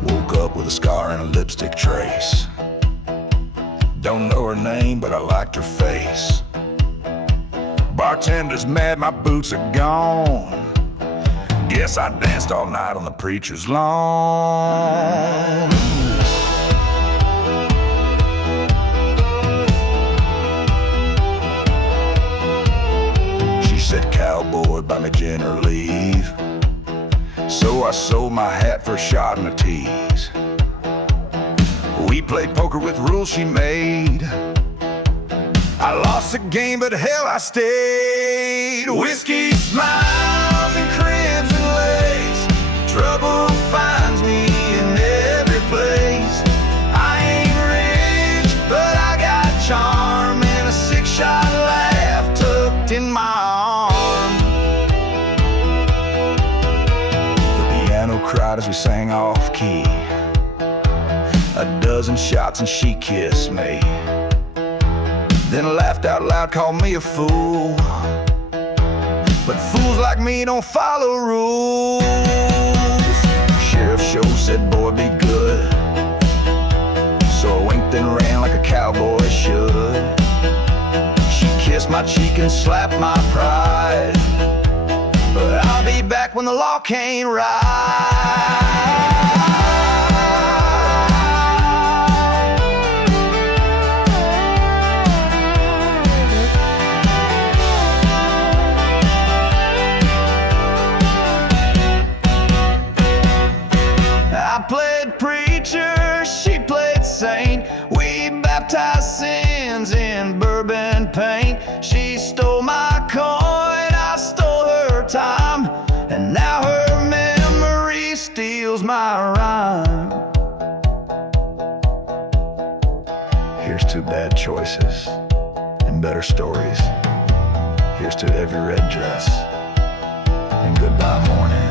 Woke up with a scar and a lipstick trace. but I liked her face. Bartender's mad, my boots are gone. Guess I danced all night on the preacher's lawn. She said, "Cowboy, buy me gin or leave." So I sold my hat for a shot and a tease. We played poker with rules she made. I lost the game, but hell, I stayed. Whiskey, smiles, and crimson lace. Trouble finds me in every place. I ain't rich, but I got charm and a six-shot laugh tucked in my arm. The piano cried as we sang off-key. A dozen shots and she kissed me. Then laughed out loud, called me a fool. But fools like me don't follow rules. Sheriff Show said, "Boy, be good." So I winked and ran like a cowboy should. She kissed my cheek and slapped my pride. But I'll be back when the law can't ride. I played preacher, she played saint. We baptized sins in bourbon paint. She stole my coin, I stole her time. And now her memory steals my rhyme. Here's to bad choices and better stories. Here's to every red dress and goodbye morning.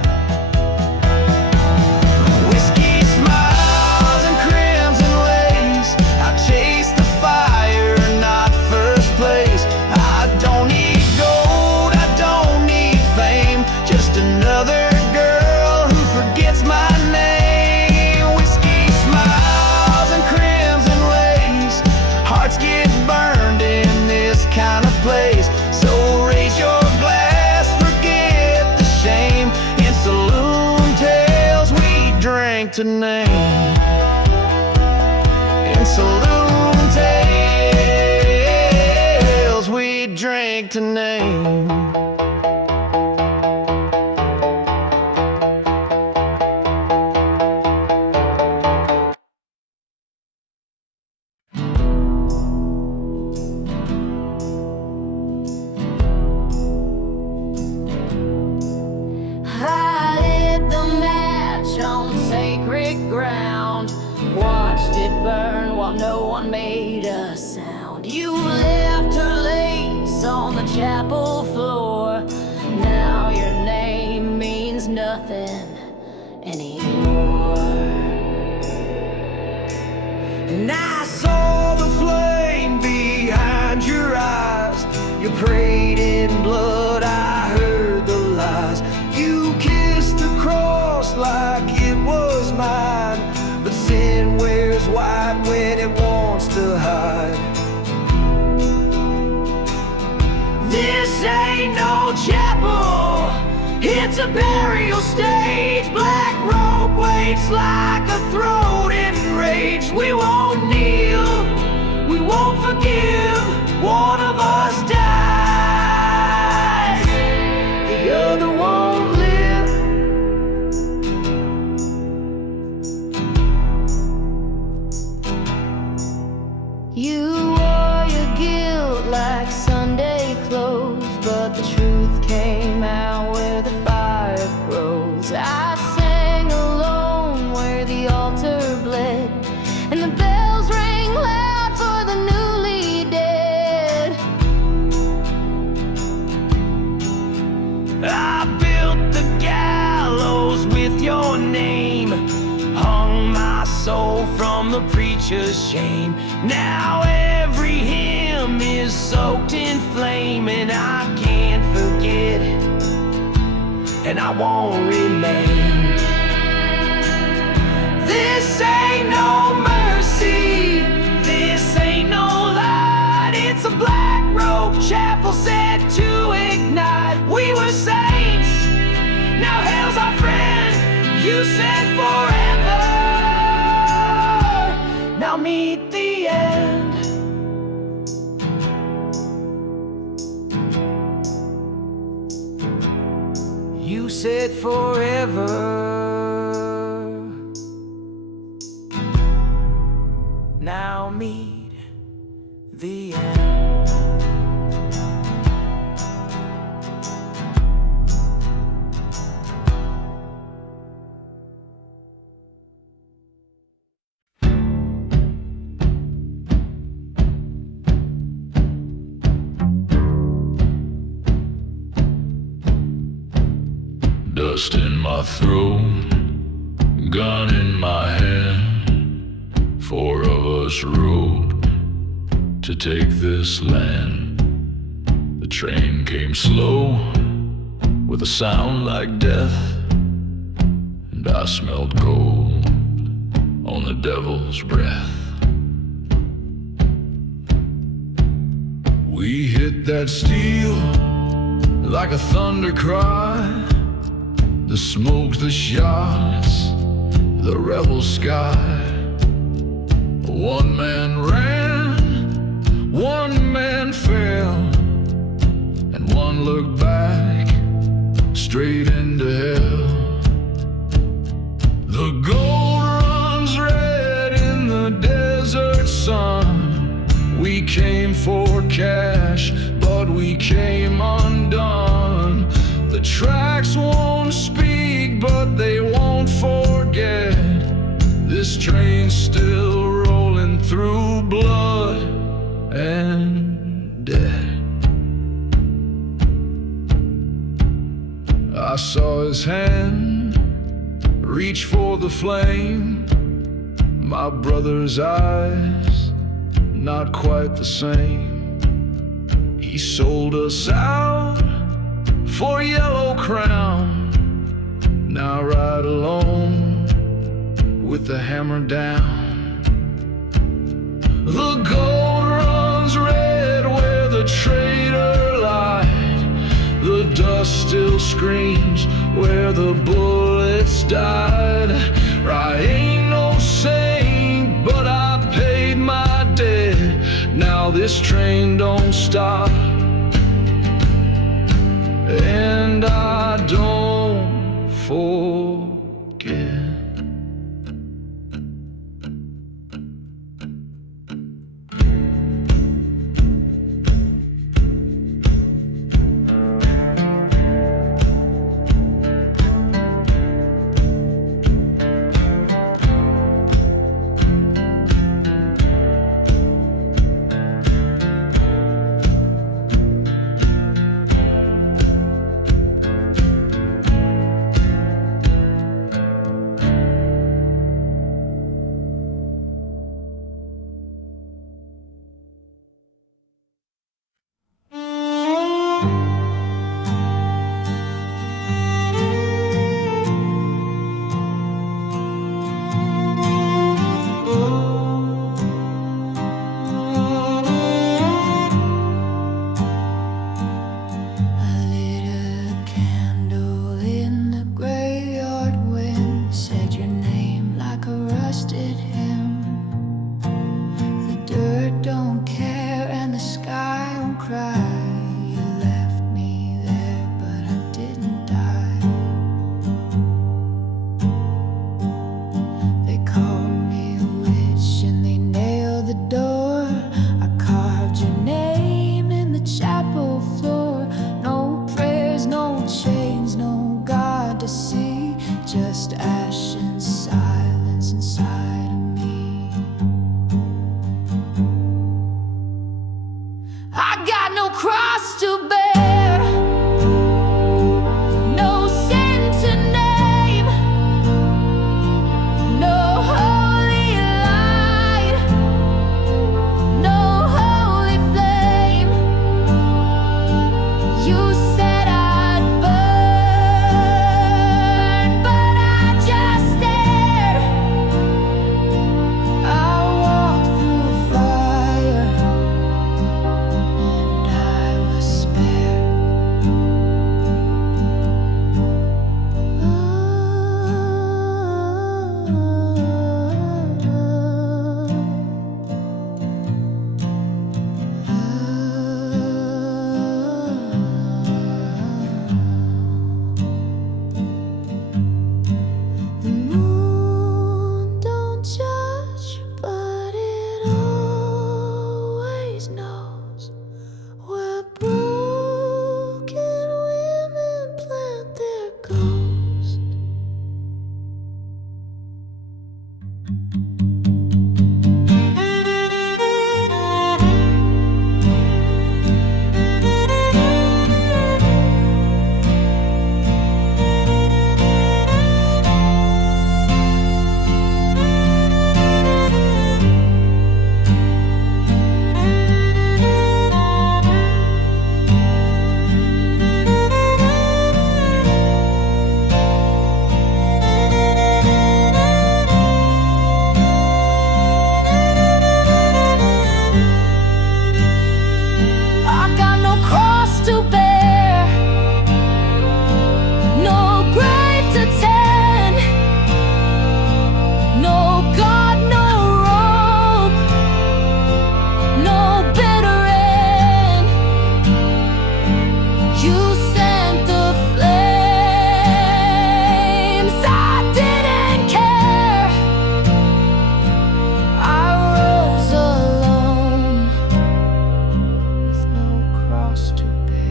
Another girl who forgets my name. Whiskey, smiles, and crimson lace. Hearts get burned in this kind of place. So raise your glass, forget the shame. In saloon tales we drink to name. In saloon tales we drink to name. No one made a sound. You left her lace on the chapel floor. Now your name means nothing anymore. And I saw the flame behind your eyes. You prayed in blood, I heard the lies. You kissed the cross like it was mine. But sin wears white when it wants to hide. This ain't no chapel, it's a burial stage. Black robe waits like a throat in rage. We won't kneel, we won't forgive. One of us dies, the other won't live. You wore your guilt like Sunday clothes, but the truth came out where the fire grows. I sang alone where the altar bled, and the bells rang loud for the newly dead. I built the gallows with your name, hung my soul from the preacher's shame. Now every hymn is soaked in flame, and I can't forget it, and I won't remain. This ain't no mercy, this ain't no light. said forever, now meet the end. You said forever, now meet the end. Dust in my throat, gun in my hand. 4 of us rode to take this land. The train came slow with a sound like death, and I smelled gold on the devil's breath. We hit that steel like a thunder cry. The smokes, the shots, the rebel sky. One man ran, one man fell, and one looked back straight into hell. The gold runs red in the desert sun. We came for cash, but we came undone. The tracks won't speak, but they won't forget. This train's still rolling through blood and death. I saw his hand reach for the flame. My brother's eyes, not quite the same. He sold us out for yellow crown. Now ride alone with the hammer down. The gold runs red where the traitor lied. The dust still screams where the bullets died. I ain't no saint, but I paid my debt. Now this train don't stop, and I don't forget. I got no cross to bear, no grave to tend, no God, no rope, no bitter end. You sent the flames, I didn't care. I was alone with no cross to bear.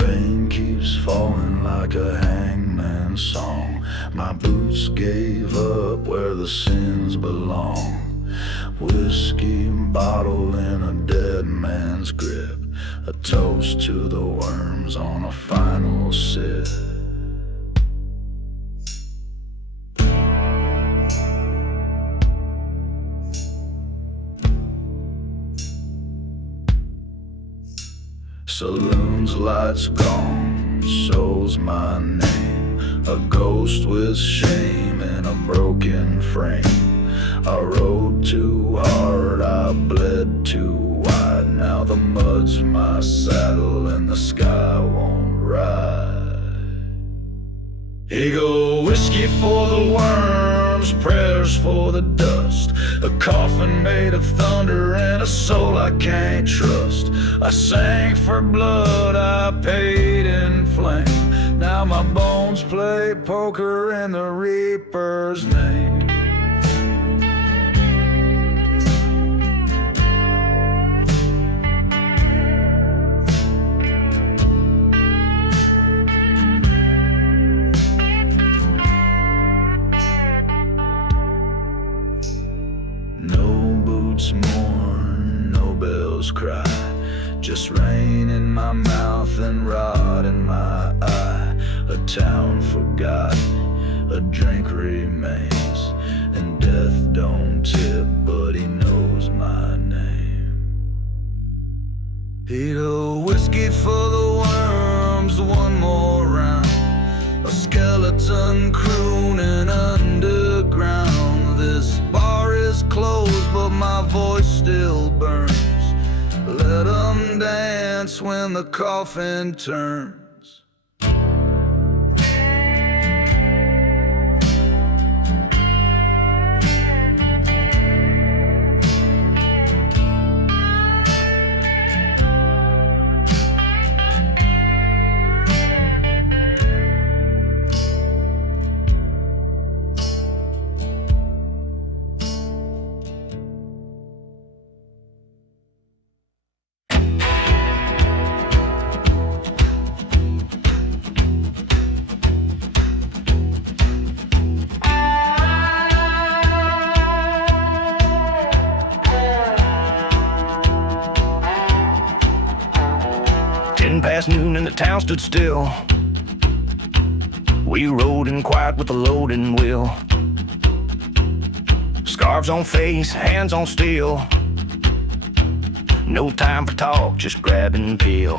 Rain keeps falling like a hangman's song. My boots gave up where the sins belong. Whiskey bottle in a dead man's grip. A toast to the worms on a final sip. Saloon's lights gone, so's my name. A ghost with shame in a broken frame. I rode too hard, I bled too wide. Now the mud's my saddle and the sky won't ride. Here you go, whiskey for the worms, prayers for the dust. A coffin made of thunder and a soul I can't trust. I sang for blood, I paid in flame. Now my bones play poker in the Reaper's name. No boots mourn, no bells cry. Just rain in my mouth and rot in my eye. A town forgotten, a drink remains, and death don't tip, but he knows my name. He'd a whiskey for the worms, one more round. A skeleton crooning underground. This bar is closed, but my voice still burns. Let 'em dance when the coffin turns. Past noon and the town stood still. We rode in quiet with a loading wheel. Scarves on face, hands on steel. No time for talk, just grab and peel.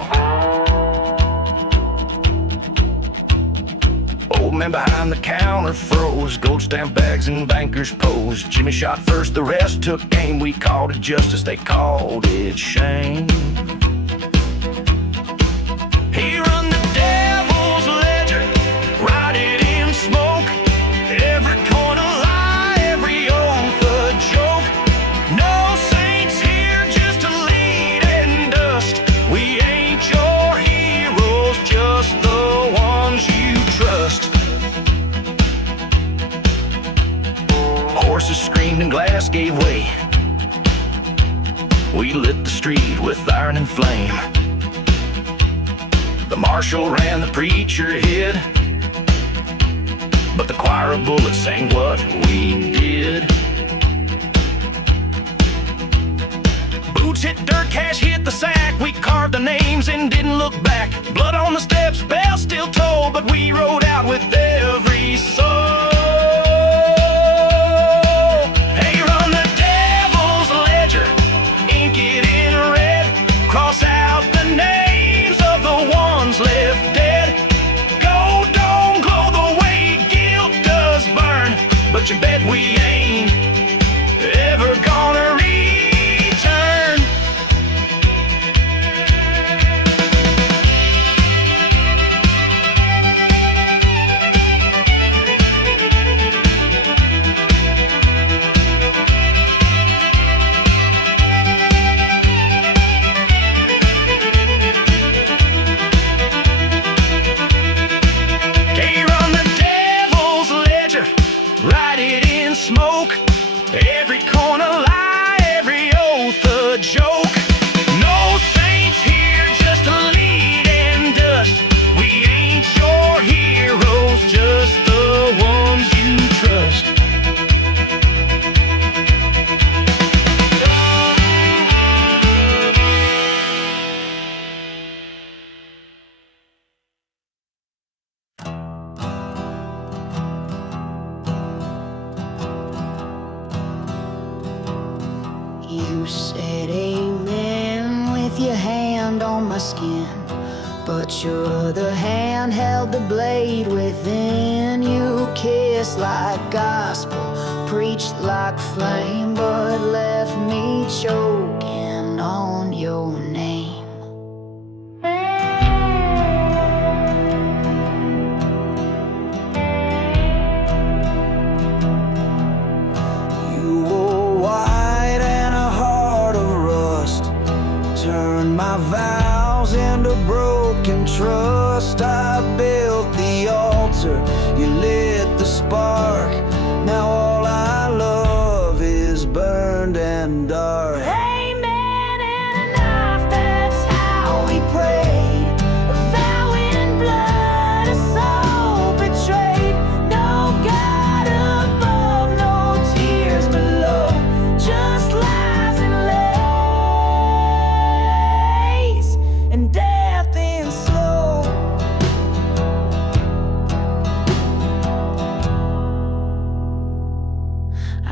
Old man behind the counter froze. Gold stamp bags and bankers pose. Jimmy shot first, the rest took aim. We called it justice, they called it shame. He run the devil's ledger, write it in smoke. Every corner lie, every oath a joke. No saints here, just a lead and a We lit the street with iron and flame. The marshal ran, the preacher hid, but the choir of bullets sang what we did. Boots hit dirt, cash hit the sack. We carved the names and didn't look back. Blood on the steps, bells still toll, but we rode out with every soul. Hey, run the devil's ledger, ink it in red. Cross out the names of the ones left dead. Gold don't glow the way guilt does burn, but you bet we ain't ever gonna return. Write it in smoke, every corner lie, every oath a joke. No saints here, just a lead and dust. We ain't your heroes, just the ones you trust. You said amen with your hand on my skin, but your other hand held the blade within. You kissed like gospel, preached like flame, but left me choking on your name. You wore white and a heart of rust, turned my vows into broken trust. I built the altar, you lit the spark. Now all I love is burned and dark. Amen and a knife, that's how we prayed. A vow in blood, a soul betrayed. No God above, no tears below, just lies and lays, and death in slow.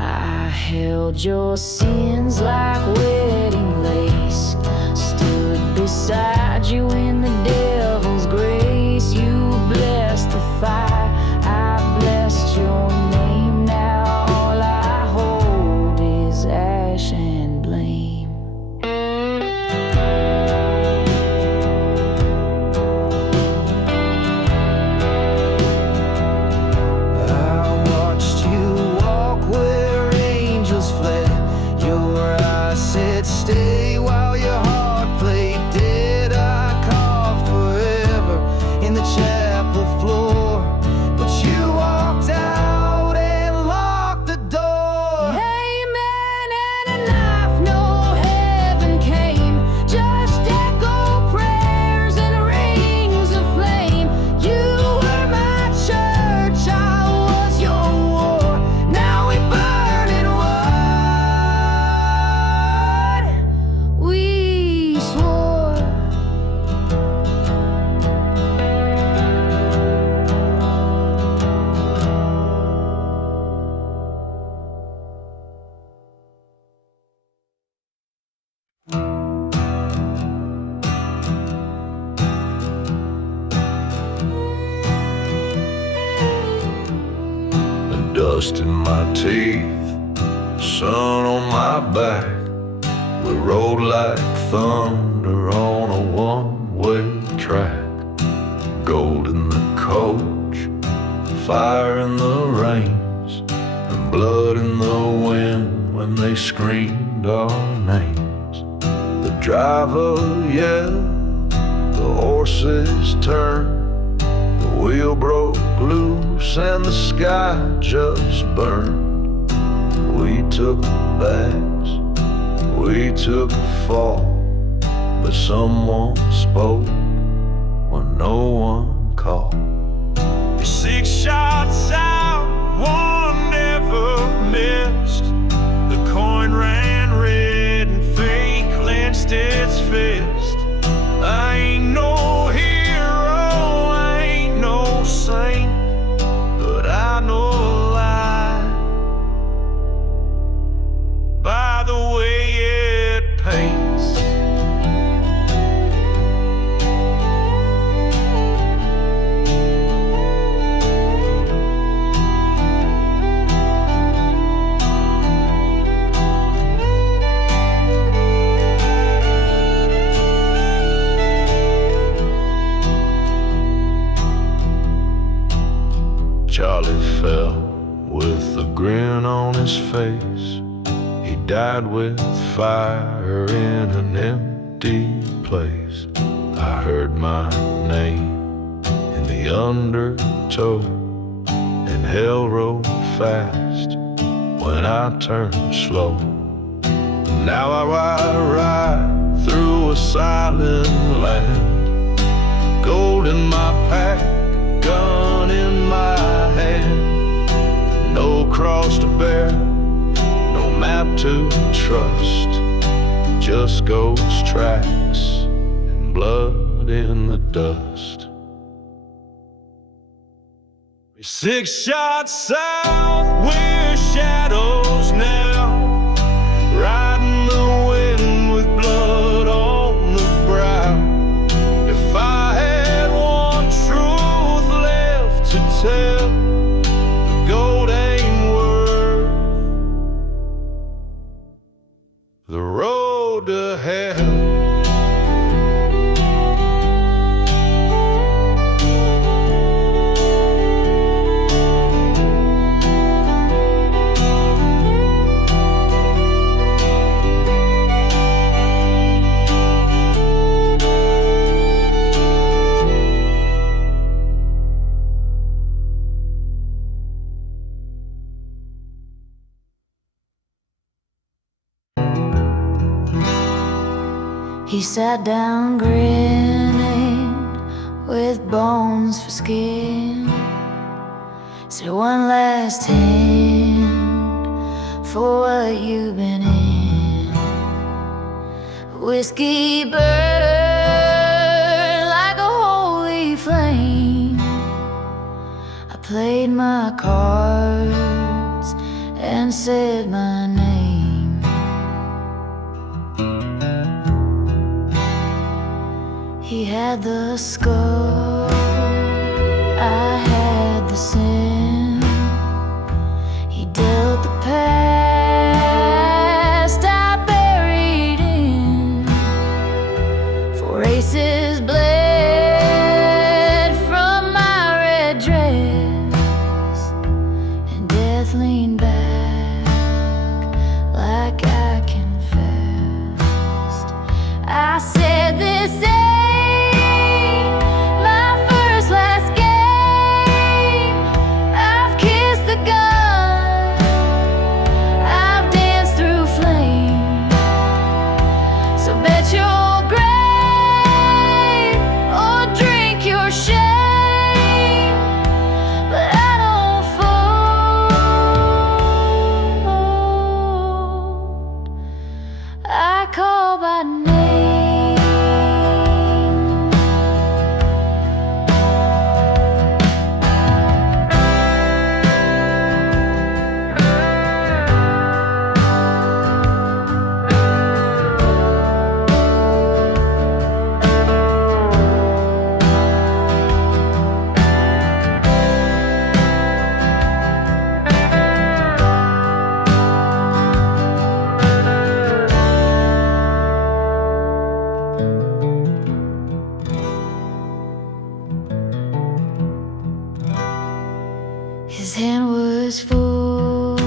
I held your sins like wedding lace, stood beside you in the devil's grace. You blessed the fire, I blessed your name. Now all I hold is ash and blame. I watched you walk where angels fled. Your eyes said stay while your heart played dead. I coughed forever in the chapel floor, but you walked out and locked the door. Amen and a knife, no heaven came, just echo prayers and rings of flame. You were my church, I was your war. Now we burn in what we swore. The dust in my teeth, sun on my back. We rode like thunder on a one-way track. Gold in the coach, fire in the rains, and blood in the wind when they screamed our names. The driver yelled, the horses turned, the wheel broke loose and the sky just burned. We took the bags, We took a fall, but someone spoke when no one called. 6 shots out, one never missed. The coin ran red and fate clenched its fist. I ain't no hero, I ain't no saint, but I know a lie by the way it paints. Charlie fell with a grin on his face. He died with fire in an empty place. I heard my name in the undertow, and hell rolled fast when I turned slow. Now I ride through a silent land, gold in my pack, gun in my hand. No cross to bear, no map to trust, just ghost tracks and blood in the dust. 6 shots south, we're shadows now, riding the wind with blood on the brow. If I had one truth left to tell, the gold ain't worth the road to hell. He sat down grinning with bones for skin. Said one last hand for what you've been in. Whiskey burned like a holy flame. I played my cards and said my name. He had the skull, I had the sin. He dealt the past I buried in. 4 aces bled from my red dress, and death leaned back like I confessed. I said this his hand was full,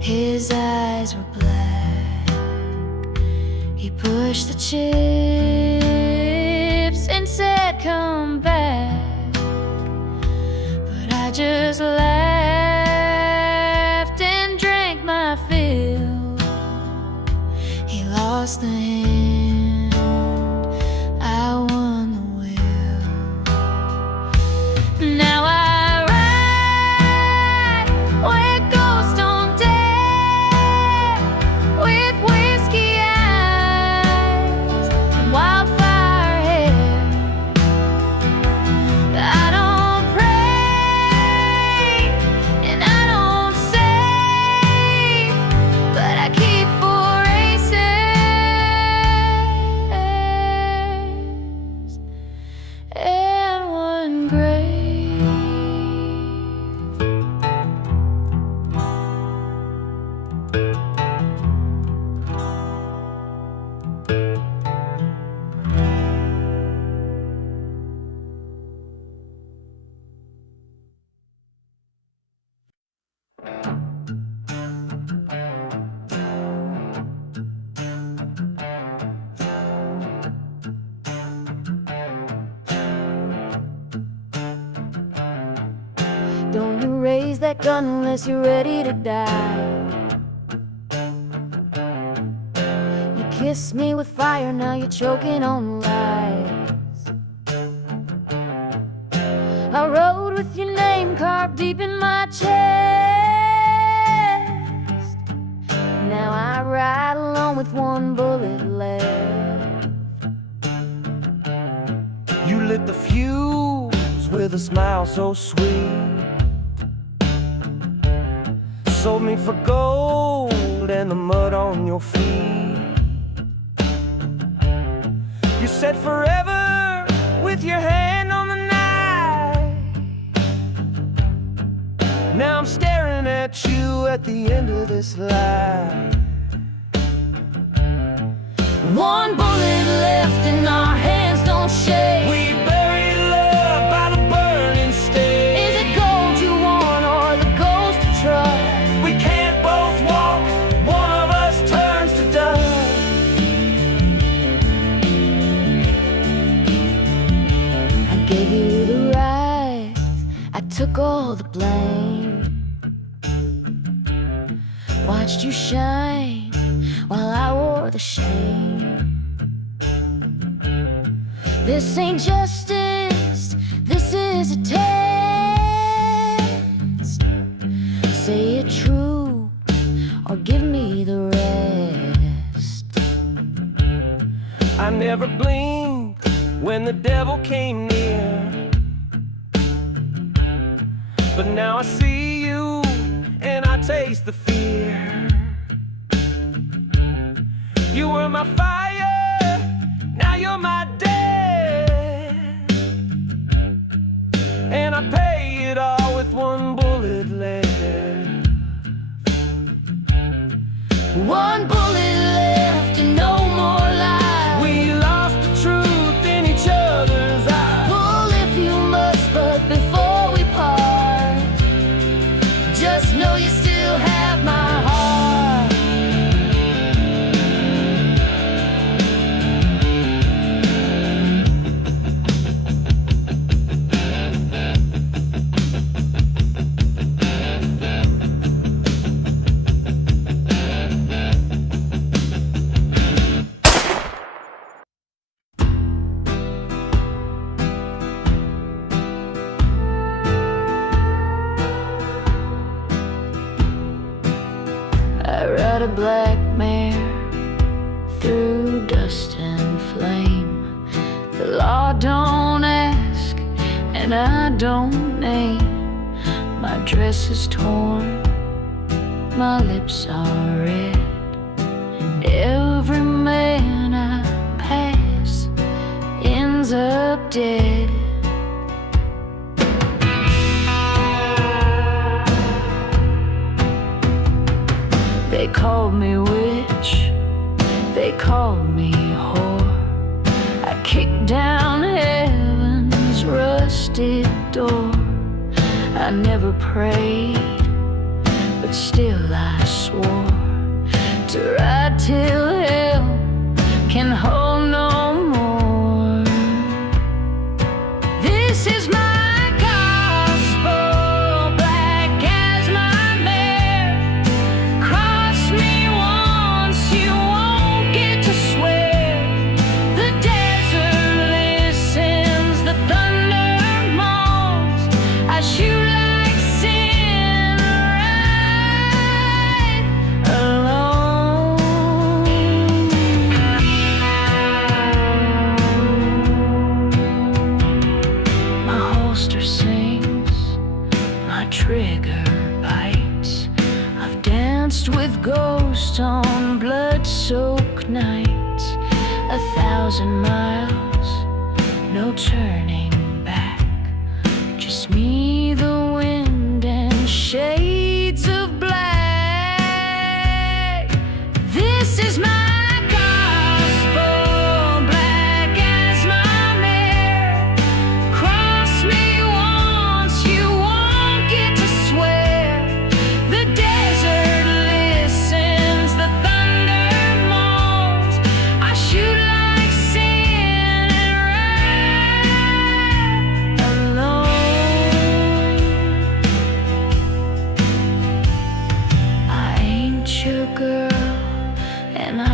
his eyes were black. He pushed the chips and said, come back. But I just laughed. the hand, I won the will. Now I ride where ghosts don't dare, with whiskey eyes and wildfire hair. I don't pray and I don't save, but I keep 4 aces and 1 grave. Don't you raise that gun unless you're ready to die. You kissed me with fire, now you're choking on lies. I rode with your name carved deep in my chest. Now I ride alone with 1 bullet left. You lit the fuse with a smile so sweet. Sold me for gold and the mud on your feet. You said forever with your hand on the knife. Now I'm staring at you at the end of this life. 1 bullet left and our hands don't shake. We buried love by the burning stake. Is it gold you want or the ghost you trust? We can't both walk, one of us turns to dust. I gave you the right, I took all the blame. Watched you shine while I wore the shame. This ain't justice, this is a test. Say it true or give me the rest. I never blinked when the devil came near, but now I see you and I taste the fear. You were my fire, now you're my death, and I pay it all with 1 bullet left. 1 bullet left and no more lies. We lost the truth in each other's eyes. Pull if you must, but before we part, just know you still have my heart. I ride a black mare through dust and flame. The law don't ask and I don't name. My dress is torn, my lips are red, and every man I pass ends up dead. They called me witch, they called me whore. I kicked down heaven's rusted door. I never prayed, but still I swore to ride till hell can hold no more. This is my gospel, black as my mare. Cross me once, you won't get to swear. 1,000 miles, no turning back. Just me, the wind, and shades of black. This is my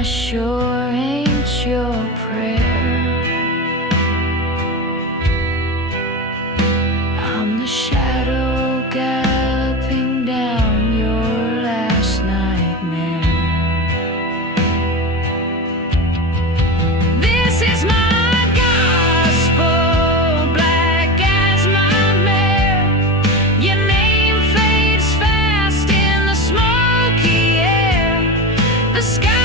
sure ain't your prayer. I'm the shadow galloping down your last nightmare. This is my gospel, black as my mare. Your name fades fast in the smoky air. The sky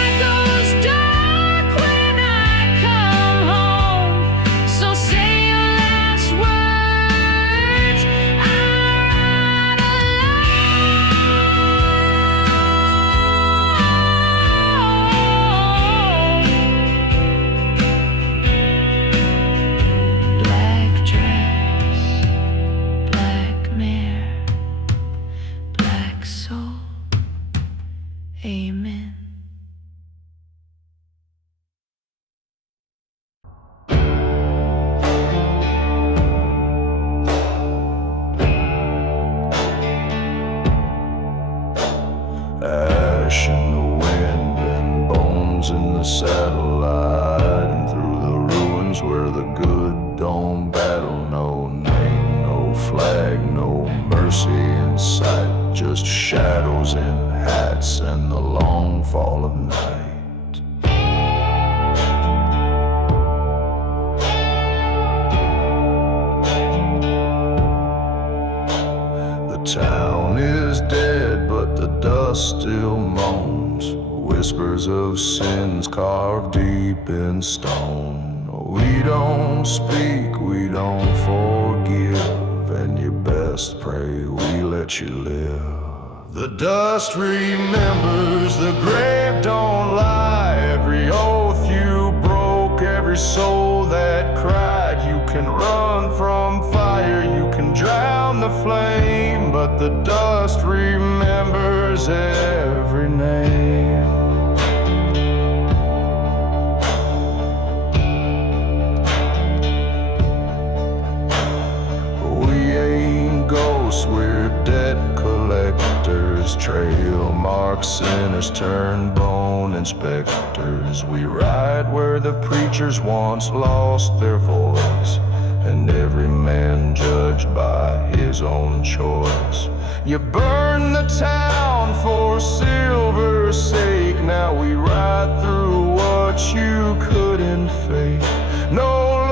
Amen. Ash in the wind and bones in the satellite, and through the ruins where the good don't battle. No name, no flag, no mercy in sight. Just shadows in hats and the long fall of night. The town is dead, but the dust still moans. Whispers of sins carved deep in stone. We don't speak, we don't forgive, and you best pray we let you live. The dust remembers, the grave don't lie. Every oath you broke, every soul that cried. You can run from fire, you can drown the flame, but the dust remembers every name. We're debt collectors, trail marks, sinners turn bone inspectors. We ride where the preachers once lost their voice, and every man judged by his own choice. You burn the town for silver's sake. Now we ride through what you couldn't fake. No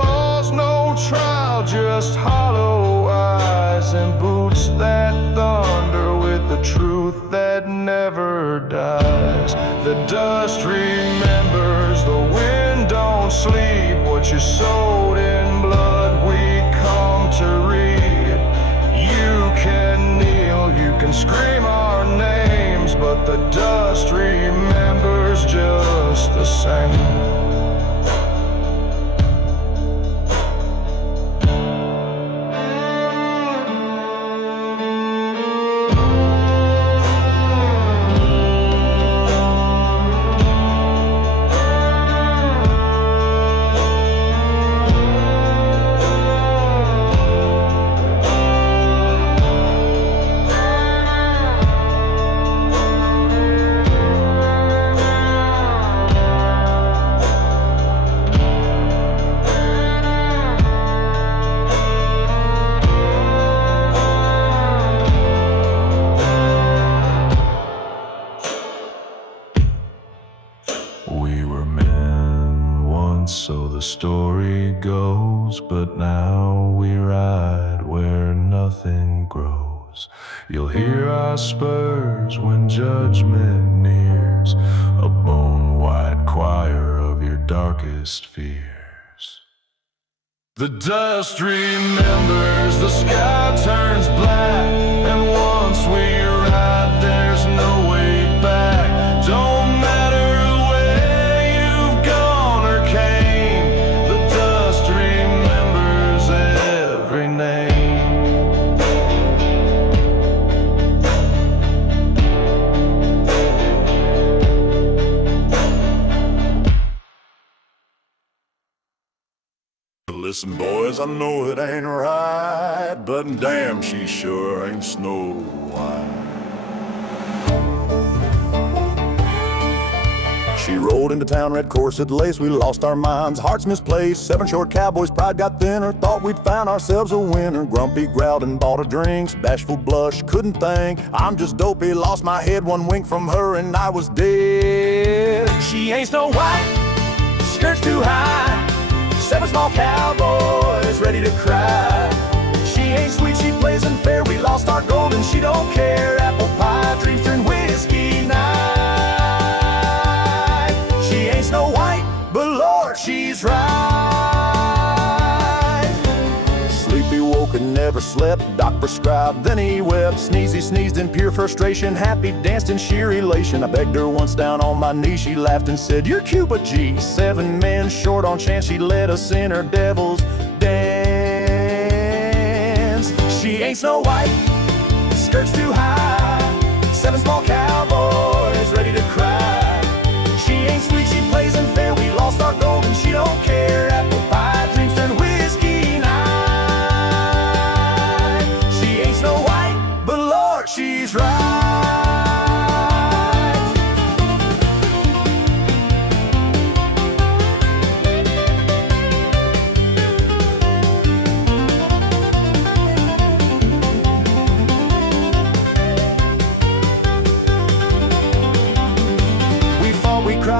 laws, no trial, just hollow eyes and boots that thunder with the truth that never dies. The dust remembers, the wind don't sleep. What you sowed in blood, we come to reap. You can kneel, you can scream our names, but the dust remembers just the same. We were men once, so the story goes, but now we ride where nothing grows. You'll hear our spurs when judgment nears, a bone-white choir of your darkest fears. The dust remembers, the sky turns black, and once we ride, there's no way back. Don't matter where you've gone or came, the dust remembers every name. Listen, boys, I know it ain't right, but damn, she sure ain't Snow White. She rode into town, red corset lace, we lost our minds, hearts misplaced. 7 short cowboys, pride got thinner, thought we'd found ourselves a winner. Grumpy growled and bought a drinks, bashful blush, couldn't think. I'm just dopey, lost my head, one wink from her and I was dead. She ain't Snow White, skirts too high, 7 small cowboys ready to cry. She ain't sweet, she plays unfair, we lost our gold and she don't care. Apple pie, dreams turn whiskey night. She ain't Snow White, but Lord, she's right. Sleepy woke and never slept, doc prescribed, then he wept. Sneezy sneezed in pure frustration, happy danced in sheer elation. I begged her once down on my knee, she laughed and said, "You're cute, but gee, 7 men short on chance she'd let us in her devil's dance." She ain't Snow White, skirts too high, 7 small cowboys ready to cry. She ain't sweet, she plays unfair, we lost our gold and she don't care. Apple pie, dreams turn whiskey night. She ain't Snow White, but Lord, she's right.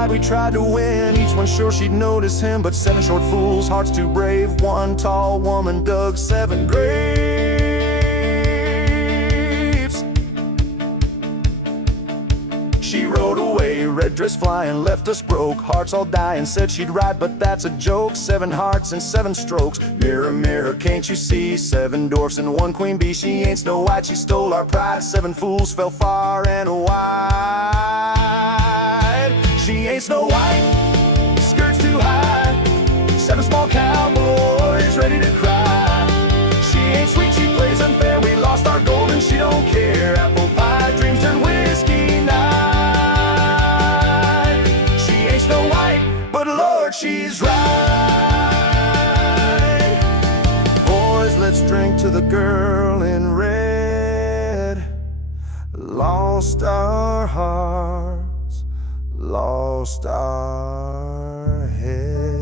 We tried to win, each one sure she'd notice him, but 7 short fools, hearts too brave. 1 tall woman dug 7 graves. She rode away, red dress flying, left us broke, hearts all dying, said she'd ride, but that's a joke. 7 hearts and 7 strokes, mirror, mirror, can't you see? 7 dwarfs and 1 queen bee. She ain't Snow White, she stole our pride. 7 fools fell far and wide. She ain't Snow White, skirts too high, 7 small cowboys ready to cry. She ain't sweet, she plays unfair, we lost our gold and she don't care. Apple pie, dreams turn whiskey night. She ain't Snow White, but Lord, she's right. Boys, let's drink to the girl in red. Lost our hearts, lost our heads.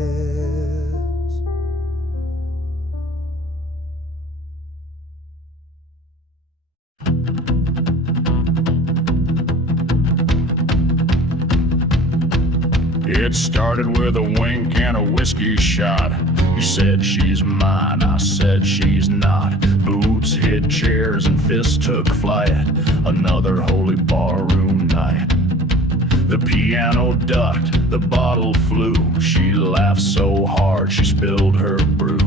It started with a wink and a whiskey shot. You said she's mine, I said she's not. Boots hit chairs and fists took flight. Another holy barroom night. The piano ducked, the bottle flew. She laughed so hard she spilled her brew.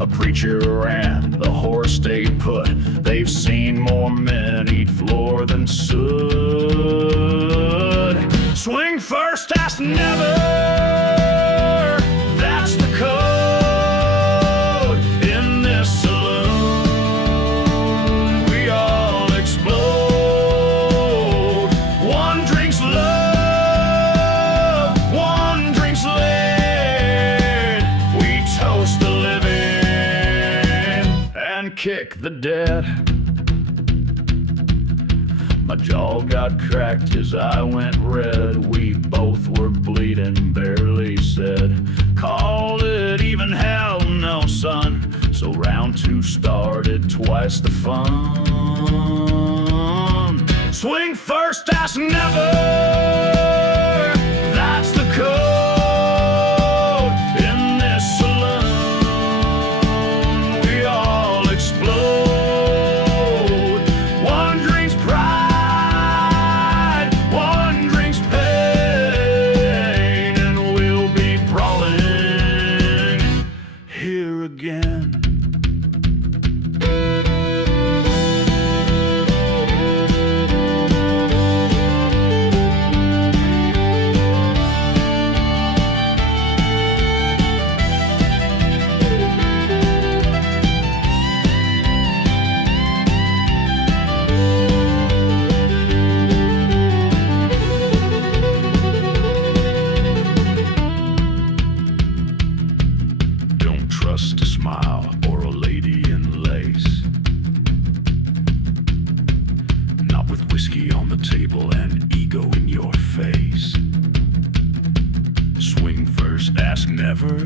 A preacher ran, the horse stayed put. They've seen more men eat floor than soot. Swing first, ask never. That's the code in this saloon. We all explode. One drinks love, one drinks lead. We toast the living and kick the dead. My jaw got cracked as I went red. We both were bleeding, barely said. Called it even, hell no, son. So round 2 started, twice the fun. Swing first, ask never. That's the code in this saloon. We all explode. One drinks pride, one drinks pain, and we'll be bright. never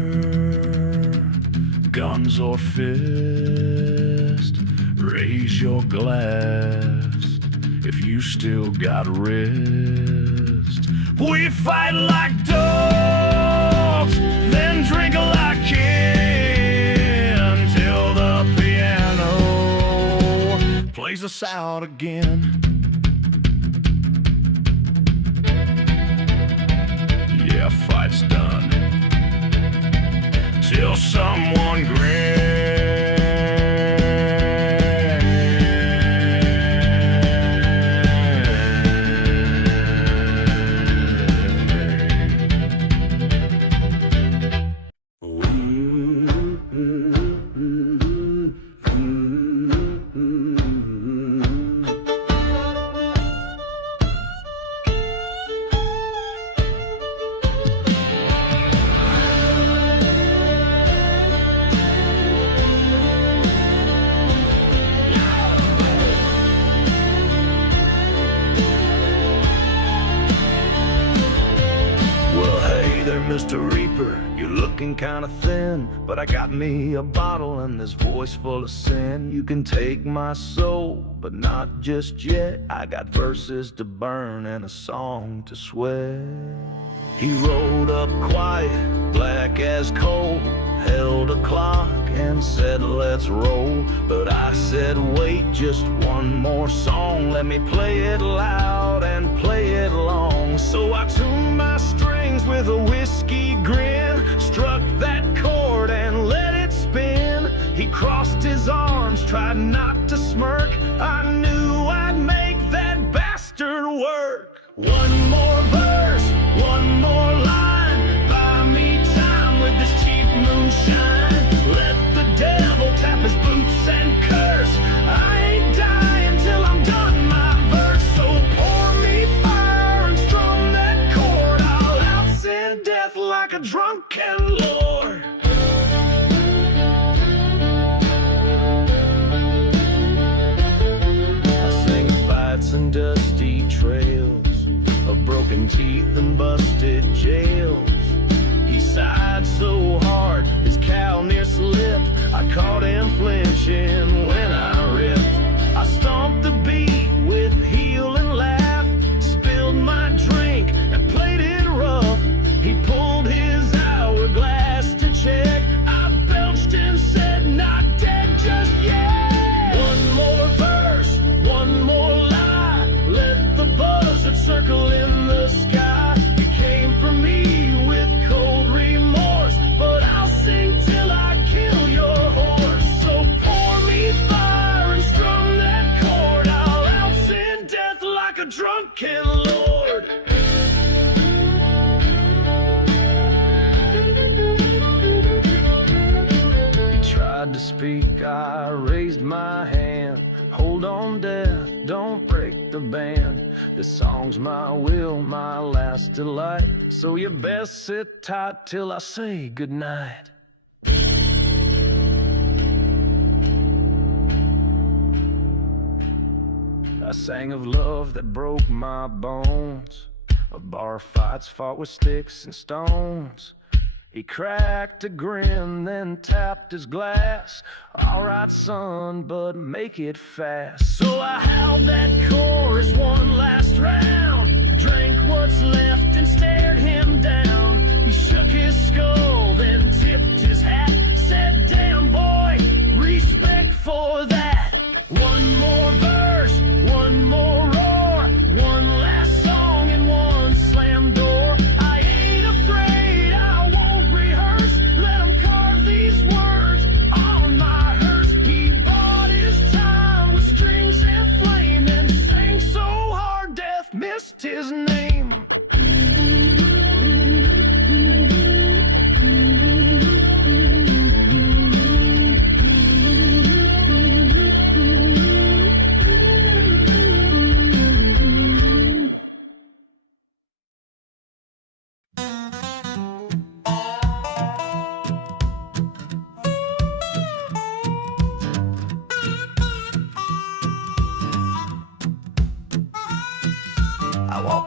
guns or fist. Raise your glass if you still got wrist. We fight like dogs, then drink like kin, till the piano plays us out again. Yeah, fight's done till someone grins. Mr. Reaper, you're looking kinda thin, but I got me a bottle and this voice full of sin. You can take my soul, but not just yet. I got verses to burn and a song to sweat. He rolled up quiet, black as coal, held a clock and said let's roll. But I said wait, just one more song, let me play it loud and play it long. So I tuned my strings with a whiskey grin, struck that chord and let it spin. He crossed his arms, tried not to smirk, I knew I'd make that bastard work. One more verse, one more line, buy me time with this cheap moonshine. Let the devil tap his boots and curse, I ain't dying till I'm done my verse. So pour me fire and strum that chord, I'll outsing death like a drunken lord. I sing fights and dusty trails of broken teeth and busted jails. He sighed so hard, his cowl near slipped. I caught him flinching when I ripped. I stomped the beat with heel and laugh, spilled my drink and played it rough. He pulled his hourglass to check, I belched and said not dead just yet. One more verse, one more lie, let the buzzard circle in the sky. You came for me with cold remorse, but I'll sing till I kill your horse. So pour me fire and strum that chord, I'll outsing death like a drunken lord. He tried to speak, I raised my hand. Hold on, death, don't break the band. This song's my will, my last delight, so you best sit tight till I say goodnight. I sang of love that broke my bones, of bar fights fought with sticks and stones. He cracked a grin, then tapped his glass. All right, son, but make it fast. So I howled that chorus one last round, drank what's left and stared him down. He shook his skull, then tipped his hat, said, damn boy, respect for that. One more verse, one more roar, one last song and one slam door. I ain't afraid, I won't rehearse, let him carve these words on my hearse. He bought his time with strings and flame and sang so hard death missed his name.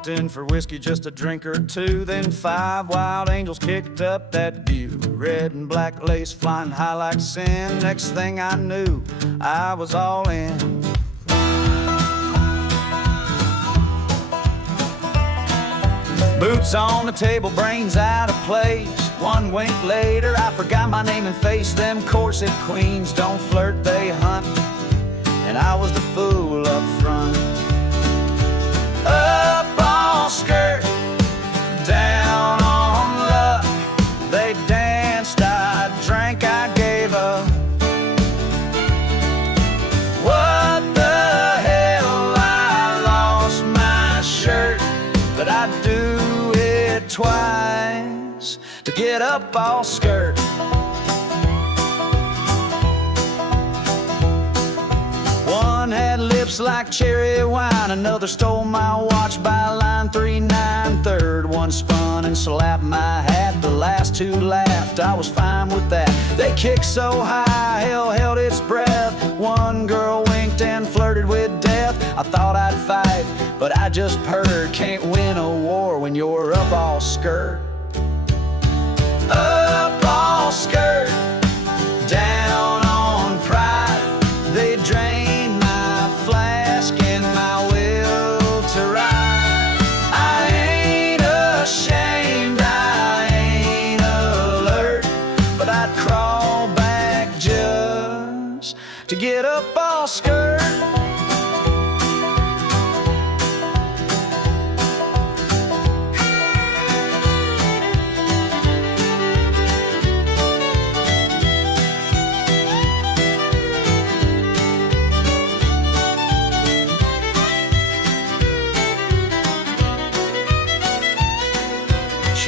walked in for whiskey, just a drink or two. Then 5 wild angels kicked up that view. Red and black lace flying high like sin. Next thing I knew, I was all in. Boots on the table, brains out of place. One wink later, I forgot my name and face. Them corset queens don't flirt, they hunt. And I was the fool up front. Up on skirt, down on luck. They danced, I drank, I gave up. What the hell, I lost my shirt. But I'd do it twice to get up all skirt. One had lips like cherry wine, another stole my watch by line 3/9. Third one spun and slapped my hat. The last two laughed, I was fine with that. They kicked so high, hell held its breath. One girl winked and flirted with death. I thought I'd fight, but I just purred. Can't win a war when you're up all skirt. Up all skirt, down on pride. They drained my flask and my will to ride. I ain't ashamed, I ain't alert, but I'd crawl back just to get up all skirt.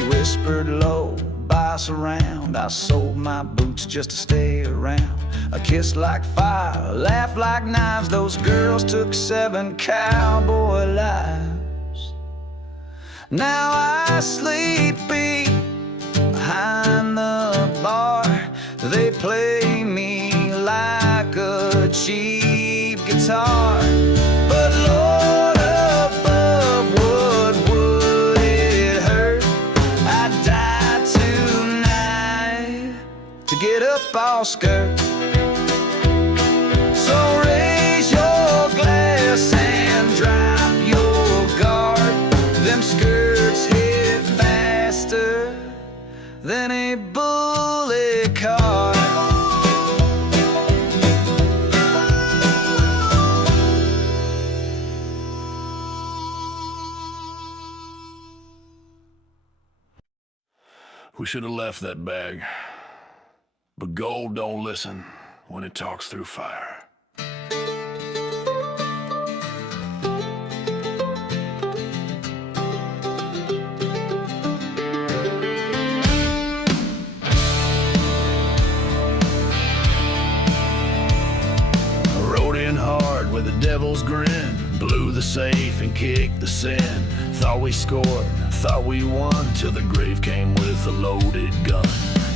Whispered low, boss around. I sold my boots just to stay around. A kiss like fire, laugh like knives. Those girls took 7 cowboy lives. Now I sleep behind the bar. They play me like a cheap guitar. But Lord above, what would it hurt? I'd die tonight to get up all skirt. So raise your glass and drop your guard. Them skirts hit faster than a bullet car. We should have left that bag. But gold don't listen when it talks through fire. I rode in hard with a devil's grin, blew the safe and kicked the sin. Thought we scored, thought we won, till the grave came with a loaded gun.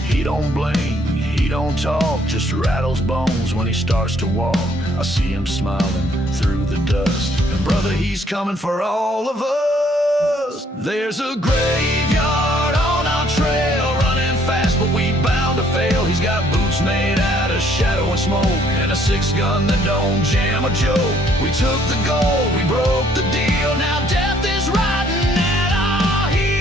He don't blink, he don't talk, just rattles bones when he starts to walk. I see him smiling through the dust, and brother, he's coming for all of us. There's a graveyard on our trail, running fast but we bound to fail. He's got boots made out of shadow and smoke, and a 6-gun that don't jam a joke. We took the gold, we broke the deal, now death is riding at our heels.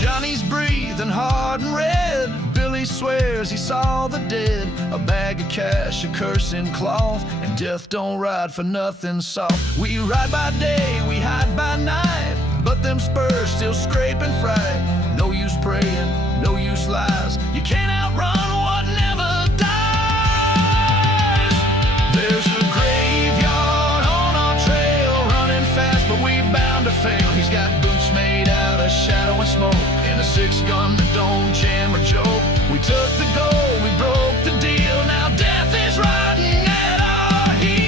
Johnny's breathing hard and red. Billy swears he saw the dead. A bag of cash, a cursing cloth, and death don't ride for nothing soft. We ride by day, we hide by night, but them spurs still scraping fright. No use praying, no use lies. You can't outrun what never dies. There's a graveyard on our trail, running fast but we bound to fail. He's got boots made out of shadow and smoke, and a 6-gun that don't jam or joke. We took the gold, we broke the deal, now death is riding at our heels.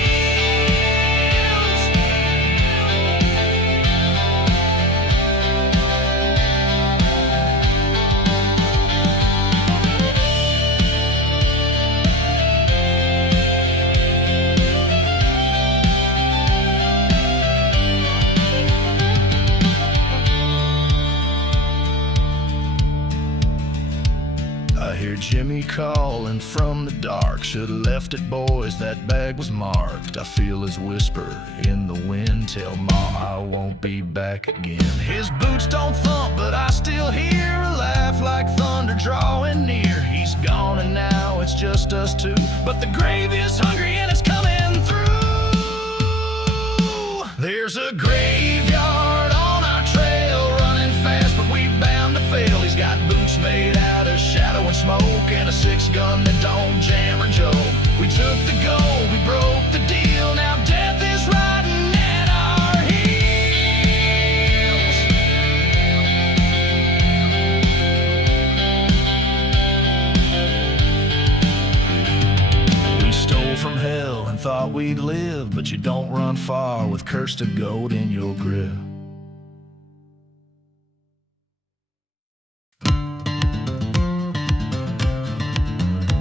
me calling from the dark. Should've left it, boys, that bag was marked. I feel his whisper in the wind, tell Ma I won't be back again. His boots don't thump, but I still hear a laugh like thunder drawing near. He's gone and now it's just us two, but the grave is hungry and it's coming through. There's a graveyard on our trail, running fast, but we bound to fail. He's got boots made out of shadow and smoke, and a 6-gun that don't jam or joke. We took the goal, we broke the deal, now death is riding at our heels. We stole from hell and thought we'd live, but you don't run far with cursed of gold in your grip.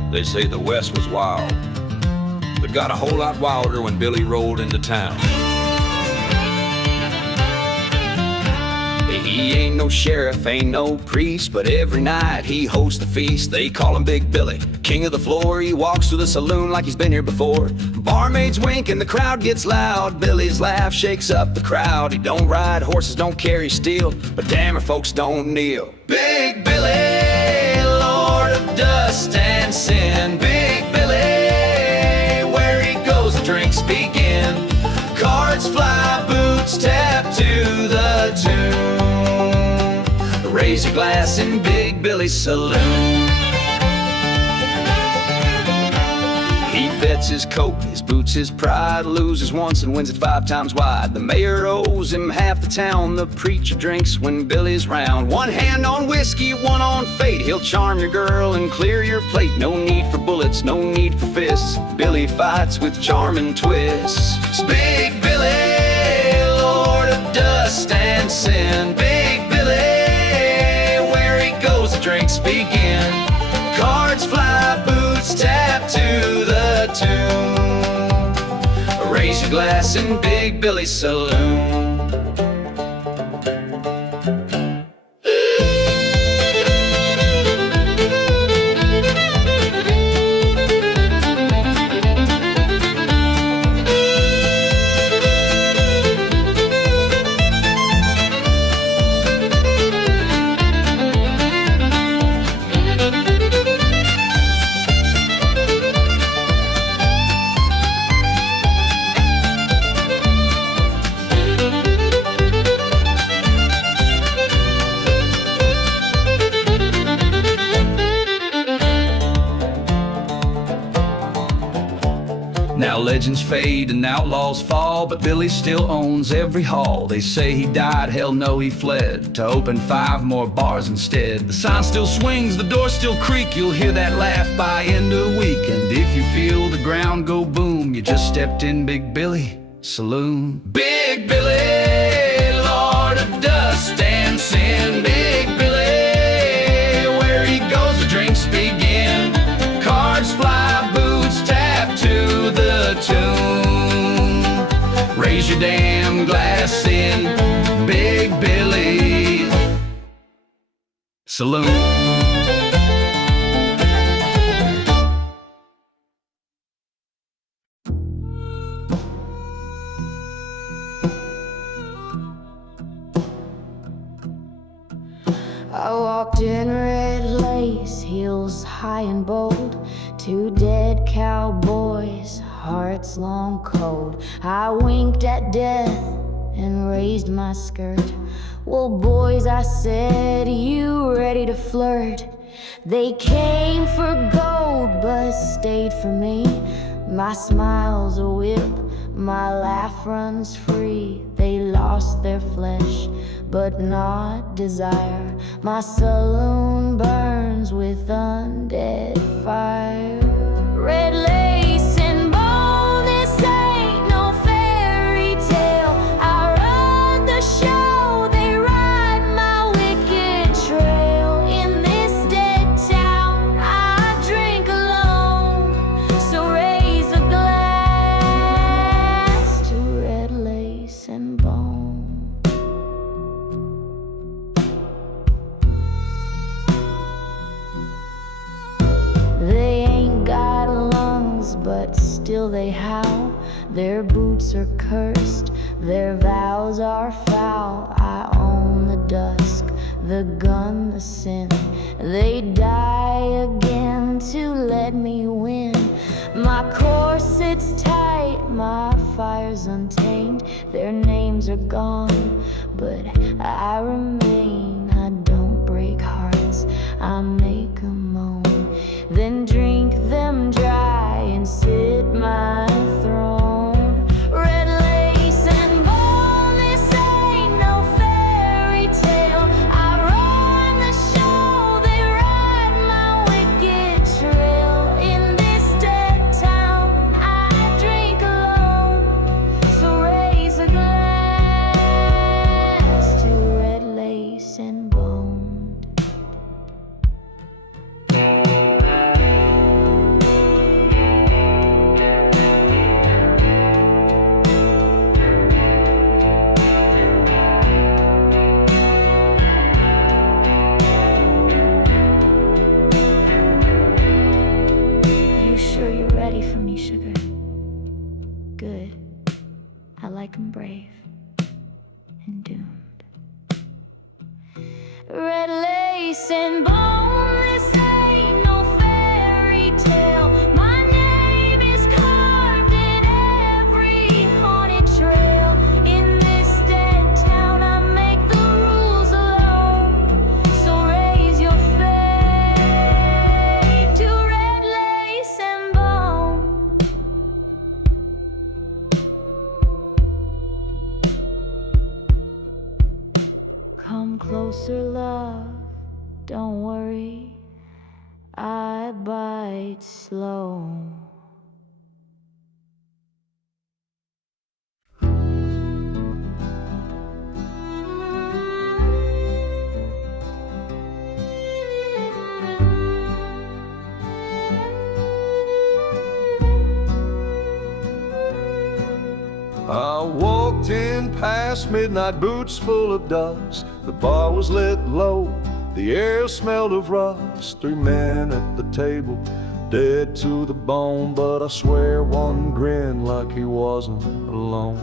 They say the West was wild, but got a whole lot wilder when Billy rolled into town. He ain't no sheriff, ain't no priest, but every night he hosts the feast. They call him Big Billy, king of the floor. He walks through the saloon like he's been here before. Barmaids wink and the crowd gets loud. Billy's laugh shakes up the crowd. He don't ride horses, don't carry steel, but damn, folks don't kneel. Big Billy, lord of dust and sin. Big Billy, where he goes the drinks begin. Cards fly, boots tap to the tune. Raise your glass in Big Billy's saloon. He bets his coat, his boots, his pride. Loses once and wins it 5 times wide. The mayor owes him half the town. The preacher drinks when Billy's round. One hand on whiskey, one on fate. He'll charm your girl and clear your plate. No need for bullets, no need for fists. Billy fights with charm and twists. It's Big Billy, lord of dust and sin. Big Billy, where he goes the drinks begin. Cards fly, boots tap to the tune. Raise your glass in Big Billy's saloon. Now legends fade and outlaws fall, but Billy still owns every hall. They say he died, hell no he fled, to open 5 more bars instead. The sign still swings, the doors still creak. You'll hear that laugh by end of the week. And if you feel the ground go boom, you just stepped in Big Billy saloon. Big Billy, lord of dust and sin. Big Billy, where he goes the drinks begin. Cards fly, boots tap to the tune. Raise your damn glass in Big Billy saloon. I walked in red lace, heels high and bold. 2 dead cowboys, hearts long cold. I winked at death and raised my skirt. Well, boys, I said, you ready to flirt? They came for gold, but stayed for me. My smile's a whip, my laugh runs free. They lost their flesh, but not desire. My saloon burns with undead fire. Red lace and bone, this ain't no fairy tale. I run the show, they ride my wicked trail. In this dead town, I drink alone. So raise a glass to red lace and bone. lips are cursed, their vows are foul. I own the dusk, the gun, the sin. They die again to let me win. My corset's tight, my fire's untamed. Their names are gone, but I remain. I don't break hearts, I make 'em moan. Then drink them dry and sit my throne. Red lace and bone, this ain't no fairy tale. I run the show, they ride my wicked trail. In this dead town, I drink alone. So raise a glass to red lace and bone. Good. I like 'em brave and doomed. Red lace and bone, this ain't no fairy tale. My name is carved in every haunted trail. In this dead town, I make the rules alone. So raise your fate to red lace and bone. Come closer, love, don't worry, I bite slow. I walked in past midnight, boots full of dust. The bar was lit low, the air smelled of rust. 3 men at the table, dead to the bone, but I swear one grinned like he wasn't alone.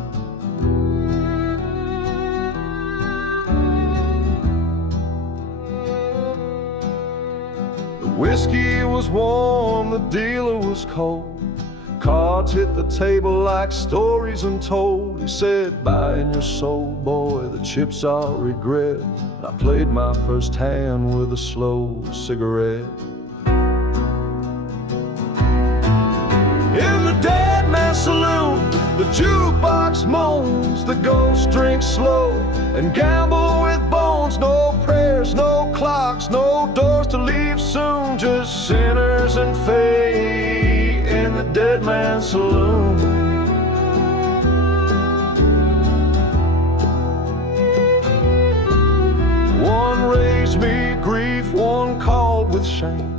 The whiskey was warm, the dealer was cold. Cards hit the table like stories untold. He said, buying your soul, boy, the chips are regret. And I played my first hand with a slow cigarette. In the dead man's saloon, the jukebox moans. The ghost drinks slow and gamble with bones. No prayers, no clocks, no doors to leave soon. Just sinners and fate in the dead man's saloon. One raised me grief, one called with shame.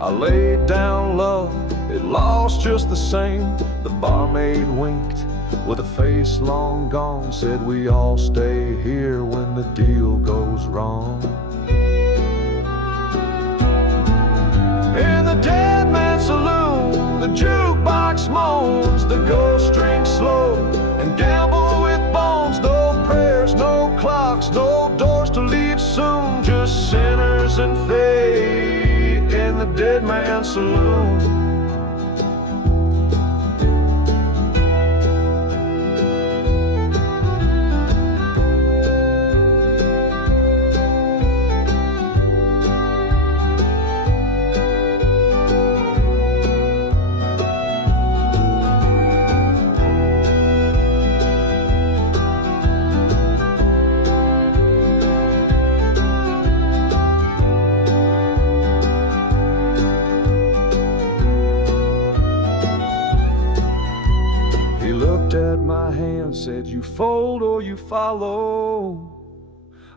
I laid down love, it lost just the same. The barmaid winked with a face long gone, said we all stay here when the deal goes wrong. In the dead man's saloon, the jukebox moans. The ghost drinks slow and gamble with bones. No prayers, no clocks, no doors to leave soon. Just sinners and fate in the dead man's saloon. At my hand, said you fold or you follow.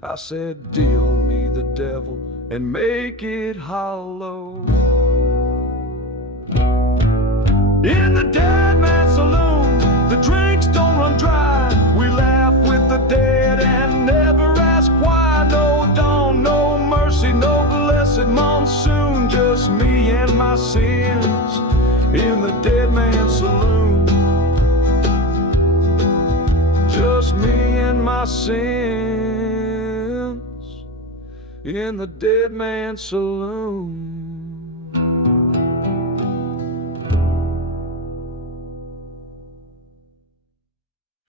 I said deal me the devil and make it hollow. In the dead man's saloon, the drinks don't run dry. We laugh with the dead and never ask why. No dawn, no mercy, no blessed monsoon. Just me and my sins in the dead man's saloon. just me and my sins in the dead man's saloon.